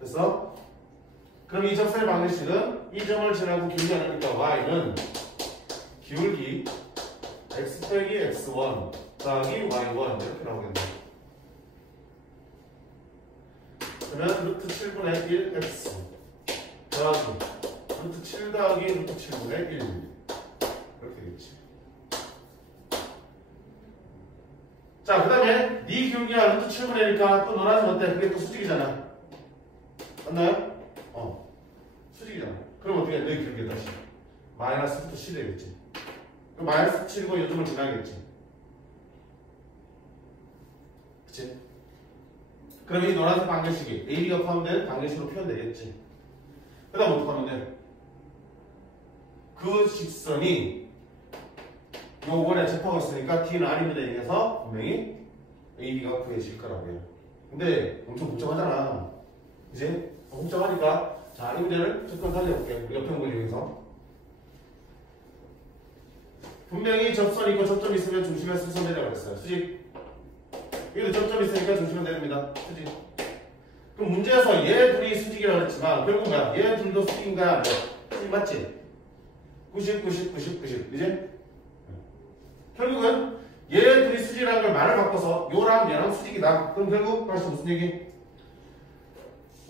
됐어? 그럼 이 접선의 방정식은 이 점을 지나고 기울기 하니까 y는 기울기 x 빼기 x1 더하기 y1 이렇게 나오겠네. 그러면 루트 7분의 1x 더하기 루트 7 더하기 루트 7분의 1 이렇게 되겠지. 자, 그 다음에 네 기울기가 루트 7분의 1이니까 또 너라는 어때? 그게 또 수직이잖아. 맞나요? 수직이잖아. 그럼 어떻게 해? 너희 기울기 다시 마이너스 루트 7이 되겠지. 그럼 마이너스 7이고 요점을 지나겠지. 그치? 그럼 이 노란색 방정식이 AB가 포함된 방정식으로 표현되겠지. 그 다음 어떻게 하면 돼? 그 직선이 요 원에 접하고 있으니까 D는 R입니다. 얘기해서 분명히 AB가 구해질 거라고요. 근데 엄청 복잡하잖아. 이제 복잡하니까 자, 이 문제를 조금 살려볼게요. 우리 옆에 문제 중에서 분명히 접선이 있고 접점이 있으면 중심에 순서 내려가 있어요. 수직. 여기도 접점이 있으니까 중심은 내립니다. 수직. 그럼 문제에서 얘 둘이 수직이라고 했지만 결국 뭐야? 얘 둘도 수직인가? 수직 맞지? 90, 90, 90, 90. 이제? 결국은 얘 둘이 수직이라는 걸 말을 바꿔서 요랑 얘랑 수직이다. 그럼 결국 다시 무슨 얘기?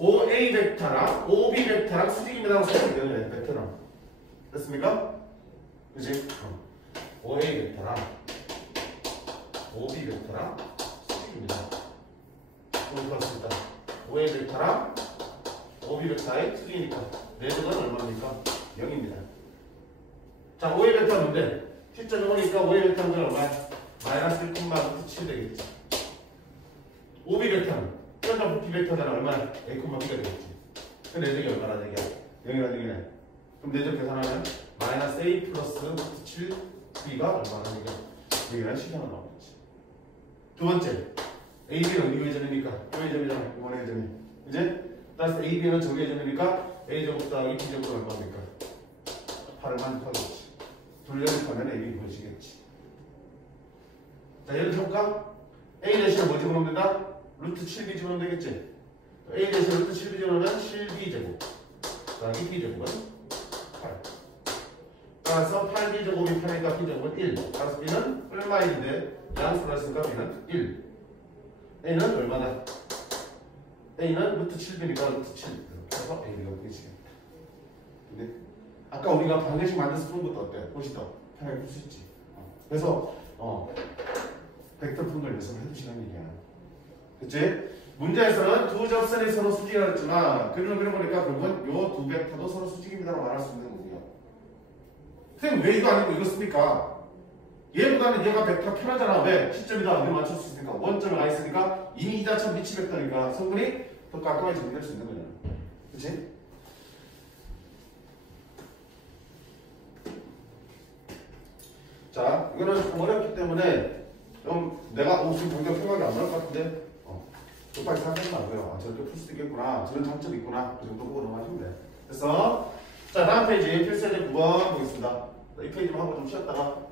OA 벡터랑 OB 벡터랑 수직입니다라고 생각되는 벡터랑. 됐습니까? 그치? OA 벡터랑 OB 벡터랑 수직입니다. 이렇게 할 수 있다. OA 벡터랑 OB 벡터의 수직이니까 내적은 얼마입니까? 0입니다. 자, OA 벡터는 뭔데? T점이 오니까 OA 벡터는 얼마야? 마이너스 1,7 되겠지. OB 벡터는 점 B 벡터는 얼마야? A,B가 되겠지. 그 내적이 얼마나 되냐? 0이라는 얘기네. 그럼 내적 계산하면 마이너스 A 플러스 7B가 얼마나 되냐? 여기랑 시간은 나오겠지. 두 번째, AB는 어디 점입니까? 요의 점이잖아. 이번의 점이. 이제 따라서 AB는 저기의 점이니까 A제곱 더하기 B제곱은 얼마입니까? 8을 만족하겠지. 둘 연립하면 AB 보시겠지. 자, 예를 들어볼까? A 대신에 뭐 집어넣으면 된다? 루트 7B 집어넣으면 되겠지? A 대신에 루트 7B 집어넣으면 7B제곱 더하기 B제곱은 8. 따라서 8B제곱이 8이니까 B제곱은 1. 따라서 B는 얼마인데 양수를 했으니까 B는 1. A는 얼마다? A는 루트 7B니까 루트 7. 이렇게 해서 AB가 보이시겠다. 근데 아까 우리가 방정식 만들어서 푸는 것도 어때? 훨씬 더 편하게 풀 수 있지. 그래서 벡터 푸는 걸 연습을 해두시라는 얘기야. 그치? 문제에서는 두 접선이 서로 수직이라고 했지만 그림을 그려보니까 결국은 요 두 벡터도 서로 수직입니다라고 말할 수 있는 거고요. 선생님 왜 이거 아니고 이거 씁니까? 얘보다는 얘가 벡터 편하잖아. 왜? 시점이다. 어디 맞출 수 있으니까. 원점을 가 있으니까 이미 이 자체는 미치 벡터니까 성분이 더 깔끔하게 정리될 수 있는 거잖아. 그치? 자, 이거는 좀 어렵기 때문에 좀 내가 지금 보니까 생각이 안 날 것 같은데 급하게 생각하지 말고요. 아, 저렇게 풀 수도 있겠구나. 저런 장점이 있구나. 그 정도 보고 넘어가시면 돼. 됐어? 자, 다음 페이지 필수예제 9번 보겠습니다. 이 페이지만 하고 좀 쉬었다가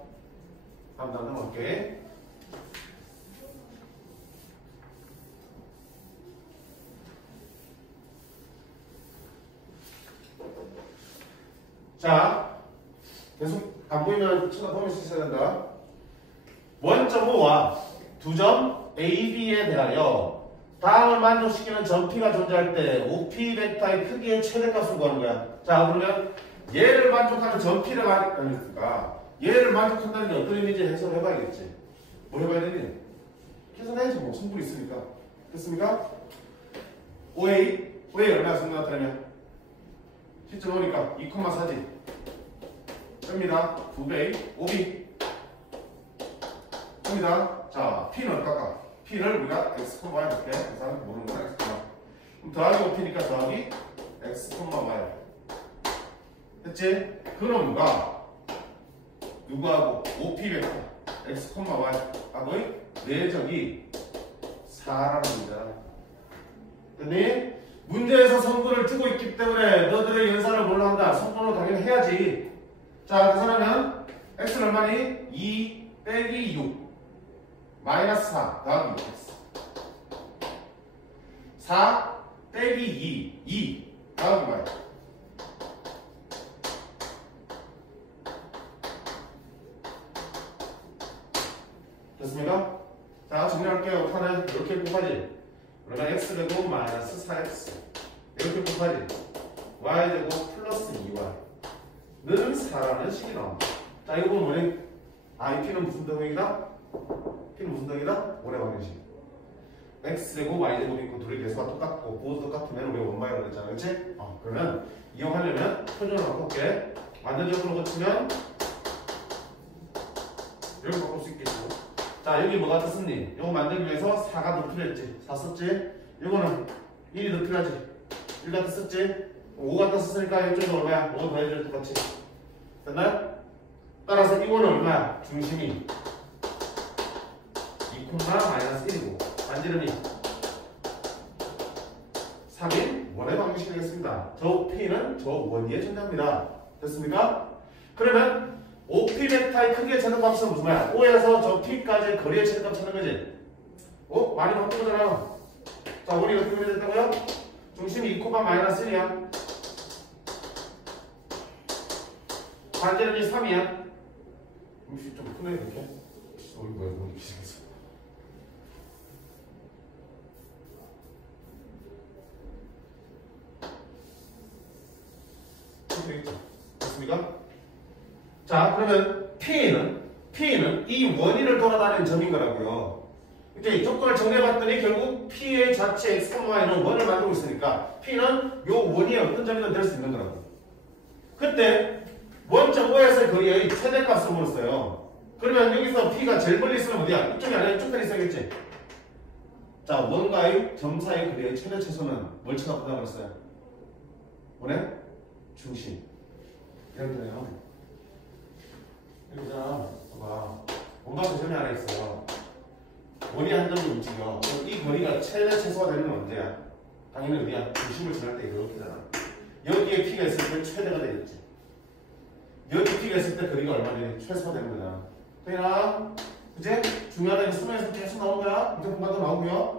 다음 넘어갈게. 자, 계속 안 보이면 쳐다보면서 있어야 된다. 원점 O와 두 점 A, B에 대하여 다음을 만족시키는 점 P가 존재할 때 OP 벡터의 크기의 최대값을 구하는 거야. 자, 그러면 얘를 만족하는 점 P를 아니까 얘를 만족한다는 게 어떤 의미인지 해석을 해봐야겠지. 뭐 해봐야 되니? 계산해야지 뭐. 성분이 있으니까. 됐습니까? OA 얼마나 성분 나타내면? 실제 넣으니까 2,4지. 뺍니다. 2배 OB 뺍니다. 자, P는 얼마일까? P를 우리가 X, Y 이렇게 계산을 모르는 건 X, Y. 그럼 더하기 OP니까 더하기 X, Y. 됐지? 그놈과 누구하고? OP 벡터 X, Y 하고의 내적이 4라는 문제야. 근데 문제에서 성분을 두고 있기 때문에 너들의 연산을 뭘로 한다? 성분으로 당연히 해야지. 자, 계산하면 X는 얼마니? 2 빼기 6 마이너스 4 더하기 6X 4 빼기 2 더하기 Y. 됐습니까? 자, 정리할게요. 판은 이렇게 곱하지. 그러면 X제곱 마이너스 4X 이렇게 곱하지. Y제곱 플러스 2Y 는 4라는 식이 나옵니다. 자, 이거 보면 뭐니? 아, 이 P는 무슨 덩어리다? P는 무슨 덩어리다? 오래 방정식. X제곱 Y제곱 있고 둘이 계수가 똑같고 부호도 똑같으면 우리가 원바이라고 했잖아. 그치? 그러면 이용하려면 표준으로 바꿀게. 완전적으로 고치면 이렇게 바꿀 수 있겠고. 자, 여기 뭐가 더 썼니? 이거 만들기 위해서 4가 더 필요했지. 4 썼지? 이거는 1이 더 필요하지. 1 갖다 썼지? 5 갖다 썼으니까 이쪽도 얼마야? 5 더해줄 똑같이. 됐나요? 따라서 이거는 얼마야? 중심이 2,-1이고 반지름이 3인 원의 방정식이 되겠습니다. 저 P는 저 원위에 존재합니다. 됐습니까? 그러면 OP 벡터의 크기의 최대값은 무슨 말이야? O에서 저 P까지의 거리의 최대값 찾는 거지? 많이 바꾼 거잖아. 자, 원이 어떻게 됐다고요? 중심이 2,-1이야. 반지름이 3이야. 좀 크네 이렇게. 뭐야 너무 비슷했어. 됐습니까? 자, 그러면 P는 이 원위를 돌아다니는 점인 거라고요. 이렇게 조건을 정리해봤더니 결국 P의 자체 x, y는 원을 만들고 있으니까 P는 요 원이 어떤 점이든 될 수 있는 거라고. 그때 원점 O에서의 거리의 최대값을 물었어요. 그러면 여기서 P가 제일 멀리 있으면 어디야? 이쪽이 아니라 이쪽까지 있어야겠지? 자, 원과의 점 사이의 거리의 최대 최소는 뭘 쳐다보다 그랬어요? 원의 중심. 이런 거네요. 여기잖아. 봐봐. 원과 점이 하나 있어요. 원이 한 점이 움직여. 이 거리가 최대 최소가 되는 건 언제야? 당연히 어디야? 중심을 지날 때 이렇게잖아. 여기에 P가 있을 때 최대가 되겠지. 여기 P가 있을 때 거리가 얼마나 최소가 되는 거잖아. 되나? 그치? 중요하다는 수능에서 계속 나온 거야. 이쪽 공간도 나오고요.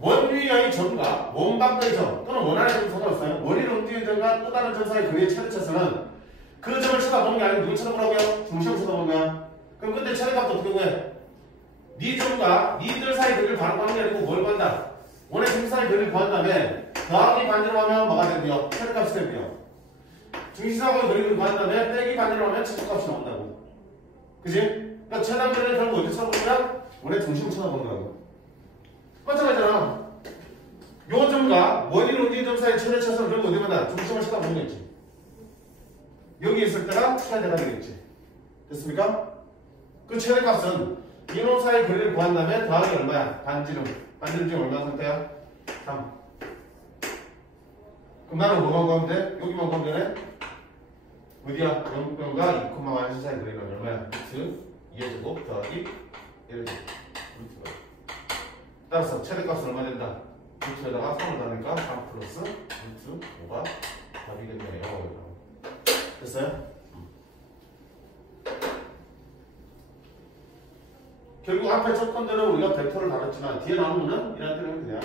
원 위의 점과 원 밖의 점 또는 원 안의 점 상관없어요. 원위로 움직이는 점과 또 다른 점 사이의 거리의 최대 최소는 그 점을 쳐다보는 게 아니고 누구 쳐다보라고요? 중심을 쳐다보는 거야. 그럼 그때 최대값도 어떻게 구해? 네 점과 니들 사이 거리를 바로 구하는 게 아니고 뭘 구한다? 원의 점 사이 거리를 구한 다음에 더하기 반대로 하면 뭐가 되고요? 최대값이 되고요. 중심사하고 거리를 구한 다음에 빼기 반대로 하면 최대값이 나온다고. 그지? 그러니까 최단 거리를 결국 어디 쳐다보는 거야? 원의 중심을 쳐다보는 거라고. 마찬가지잖아. 요 점과 원위로 움직이는 점 사이의 최대 최소는 결국 어디 만나? 중심을 쳐다보는 거겠지. 여기 있을 때가 최대가 되겠지. 됐습니까? 그 최대값은 이놈 사이의 거리를 구한 다음에 더하기 얼마야? 반지름. 반지름 지금 얼마 상태야? 3. 그럼 나는 뭐만 구하면 돼? 여기만 구하면 되네? 어디야? 0.과 2,1 사이 거리가 얼마야? 루트 2의 제곱 더하기 1의 제곱. 루트가. 따라서 최대값은 얼마 된다? 루트에다가 3을 더하니까 3 플러스 루트 5가 답이 되네요. 됐어요? 결국 앞에 조건들은 우리가 벡터를 다뤘지만 뒤에 나오는 거는 이런 때는 그냥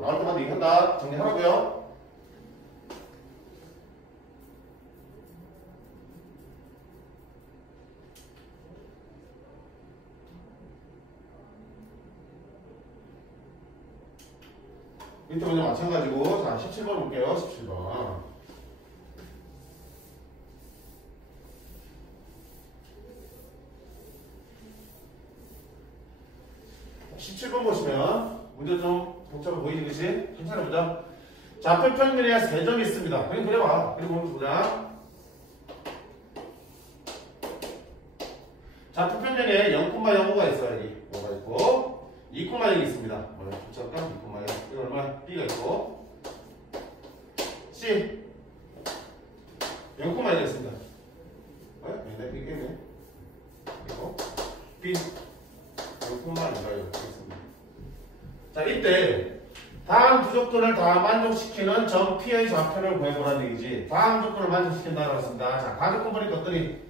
나올 때마다 얘기한다. 정리하라고요. 밑에 먼저 마찬가지고 자 17번 볼게요. 17번 17번 보시면 문제 좀 복잡해 보이지, 그치? 괜찮아 보자. 좌표 평면에 세 점이 있습니다. 그냥 그려봐. 그리고 보면 보자. 좌표 평면에 0,05가 있어요. 여기 뭐가 있고 2,0이 있습니다. 뭐야? 붙였까? 2,0. 이거 얼마? B가 있고 C 0,1가 있습니다. 네, B겠네. 그리고 B 0,1가요. 자, 이때 다음 두 조건을 다 만족시키는 점 P의 좌표를 구해보라는 얘기지. 다음 조건을 만족시킨다고 했습니다. 자, 다음 조건 보니까 어떠니?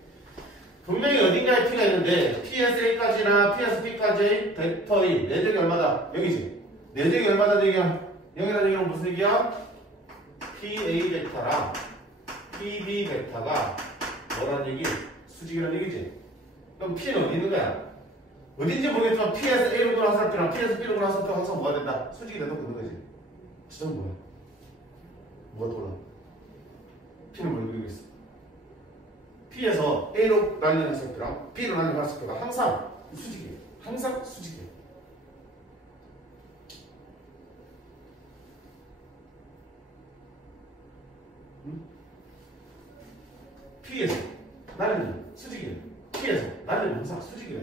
분명히 어딘가에 P가 있는데 P에서 A까지나 P에서 B까지의 벡터의 내적이 얼마다? 여기지. 내적이 얼마다 얘기야? 0이라는 얘기는 무슨 얘기야? PA 벡터랑 PB 벡터가 뭐라는 얘기? 수직이라는 얘기지. 그럼 P는 어디 있는 거야? 어딘지 모르겠지만 P에서 A로 구한 상태랑 P에서 B로 구한 상태가 항상 뭐가 된다? 수직이 된다고 되는 거지. 지점 뭐야? 뭐가 돌아? P는 뭘 그리고 있어? P에서 A로 날리는 상태랑 B로 날리는 상태가 항상 수직이에요. 항상 수직이에요. 응? P에서 날리는 수직이에요. P에서 날리는 항상 수직이에요.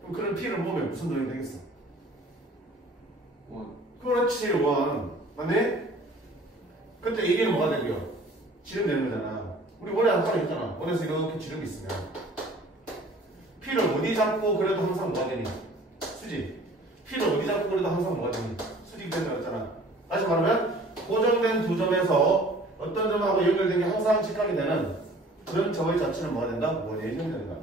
그럼 그런 P를 보면 무슨 도형이 되겠어? 원. 그렇지, 원. 맞네? 그때 얘기는 뭐가 되고요? 지름 되는 거잖아. 우리 원에 항상 했잖아. 원에서 이렇게 지름이 있으면 P를 어디 잡고 그래도 항상 뭐가 되니? 수직. P를 어디 잡고 그래도 항상 뭐가 되니? 수직이 된다고 했잖아. 다시 말하면 고정된 두 점에서 어떤 점하고 연결된 게 항상 직각이 되는 그런 점의 자체는 뭐가 된다? 원에 해당되는 거야.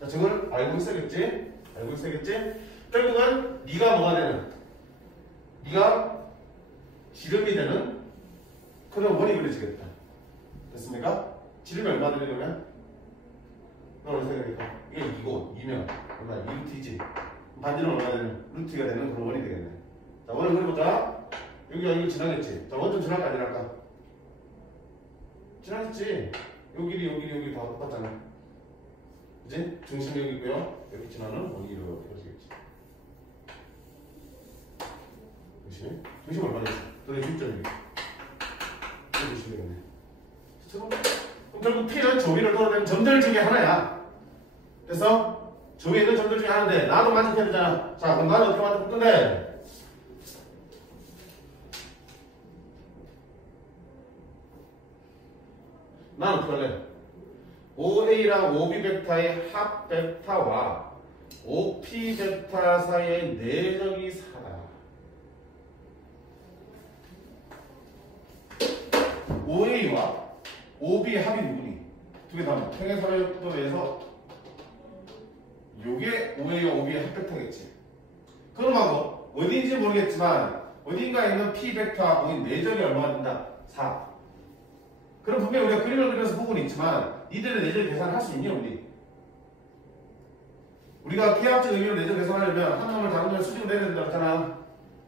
자, 저걸 알고 있어야겠지? 알고 있어야겠지? 결국은 네가 뭐가 되는? 네가 지름이 되는 그런 원이 그려지겠다. 됐습니까? 지름이 얼마 되려면? 너 어느 생각일까? 이게 2고 2면 얼마? 2루트이지. 반지는 얼마 되는? 루트가 되는 그런 원이 되겠네. 자, 원을 그려보자. 여기가 이거 지나겠지? 자, 원 좀 지날까 안 지날까? 지나겠지? 요 길이 다 똑같잖아. 그지? 중심 여기 있고요. 여기 지나는 원이 이루어지겠지. 중심 얼마나 있어? 너네 6점이네. 이거 보시면 되겠네. 그럼 결국 P는 조위를 돌아다니는 점들 중에 하나야. 그래서 조위에 있는 점들 중에 하나인데 나도 만족해야 되잖아. 자, 그럼 나는 어떻게 만족할 건데? 나는 어떻게 할래? OA랑 OB 벡터의 합 벡터와 OP 벡터 사이의 내적이 4다. OA와 OB의 합이 누구니? 두 개 다 평행선역도에서 요게 OA와 OB의 합 벡터겠지. 그럼하고 어딘지 모르겠지만 어딘가에 있는 P 벡터와 거기 내적이 얼마가 된다? 4. 그럼 분명히 우리가 그림을 그려서 부분이 있지만 이들의 내적 계산을 할 수 있니 없니? 우리가 계합적 의미로 내적 계산하려면 한 놈을 다른 놈을 수직으로 내려야 된다고 했잖아.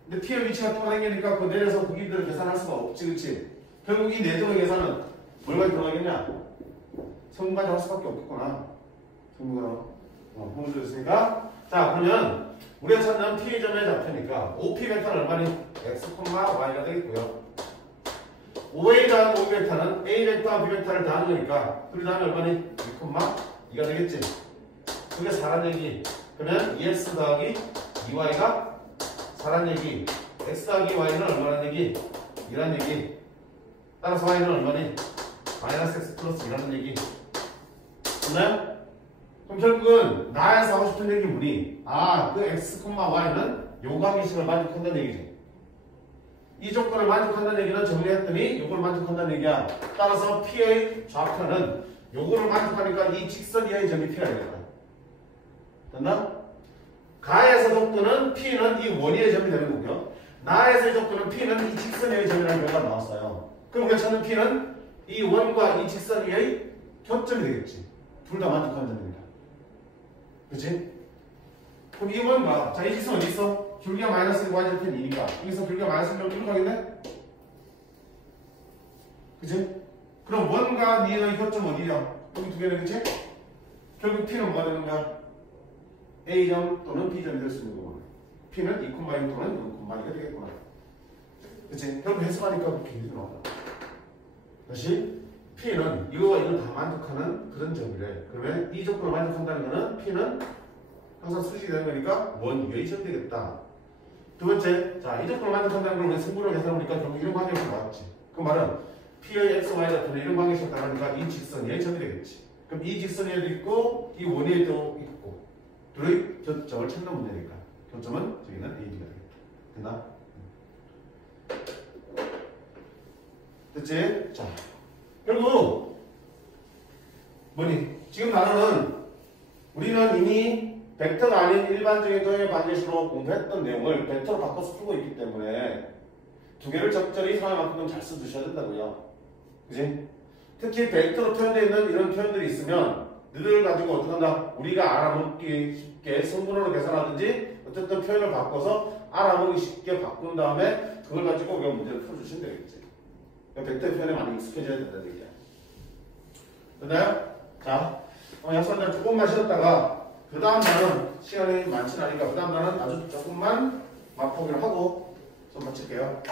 근데 P의 위치가 동그라니까 그 내려서 거기들을 계산할 수가 없지, 그치? 결국 이 내적의 계산은 뭘까지 들어가겠냐? 성분까지 할 수밖에 없겠구나. 성분으로 홍수였으니까. 자, 그러면 우리가 찾는 P의 점의 좌표니까 OP 벡터는 얼마니? X, Y가 되겠고요. OA 더하기 OB 벡터는 A 벡터와 B 벡터를 더하는 거니까 둘이 더하면 얼마니? 2,2가 되겠지. 그게 4란 얘기. 그러면 2x 더하기 2y가 4란 얘기. x 더하기 y는 얼마란 얘기? 2란 얘기. 따라서 y는 얼마니? 마이너스 x 플러스 2라는 얘기. 됐나요? 그럼 결국은 나에서 하고 싶은 얘기 뭐니? 아, 그 x, y는 요각의식을 만족한다는 얘기지. 이 조건을 만족한다는 얘기는 정리했더니 요걸 만족한다는 얘기야. 따라서 P의 좌표는 요거를 만족하니까 이 직선 이하의 점이 P가 되겠다. 됐나? 가에서 속도는 P는 이 원위의 점이 되는 거고요. 나에서의 속도는 P는 이 직선 이하의 점이라는 결과가 나왔어요. 그럼 우리가 찾는 P는 이 원과 이 직선 이하의 교점이 되겠지. 둘 다 만족하는 점입니다. 그치? 그럼 이 원과, 자, 이 직선 어디 있어? 줄기가 마이너스 1, y절편 2니까 여기서 줄기가 마이너스 1로 이리로 가겠네? 그치? 그럼 원과 니의 교점 어디야? 여기 두 개는 그치? 결국 P는 뭐가 되는 거야? A점 또는 B점이 될 수 있는 거구나. P는 2,1 또는 0,2가 되겠구나. 그치? 결국 해석하니까 그렇게 일이 나왔다. 다시 P는 이거와 이걸 다 만족하는 그런 점이래. 그러면 이 조건을 만족한다는 거는 P는 항상 수직이 되는 거니까 원위의 점이 되겠다. 두 번째, 자, 이 조건을 만족한다는 걸 우리 승부로 계산해보니까 결국 이런 관계에서 나왔지. 그 말은 P의 x, y 좌표는 이런 관계에서 나가니까 이 직선의 점이 되겠지. 그럼 이 직선에도 있고 이 원위에도 있고 둘의 교점을 찾는 문제니까 교점은 저기는 A, B가 되겠다. 됐나? 됐지? 자, 결국 뭐니? 지금 단어는 우리는 이미 벡터가 아닌 일반적인 도형의 방정식으로 공부했던 내용을 벡터로 바꿔서 풀고 있기 때문에 두 개를 적절히 상황만큼 잘 써주셔야 된다고요. 그지? 특히 벡터로 표현되어 있는 이런 표현들이 있으면 너희들 가지고 어떻게 한다? 우리가 알아먹기 쉽게 성분으로 계산하든지 어쨌든 표현을 바꿔서 알아먹기 쉽게 바꾼 다음에 그걸 가지고 우리가 문제를 풀어주시면 되겠지. 벡터 표현에 많이 익숙해져야 된다는 얘기야. 됐나요? 자, 약속한 조금만 쉬었다가 그 다음 날은 시간이 많지는 않으니까 그 다음 날은 아주 조금만 맛보기를 하고 좀 마칠게요.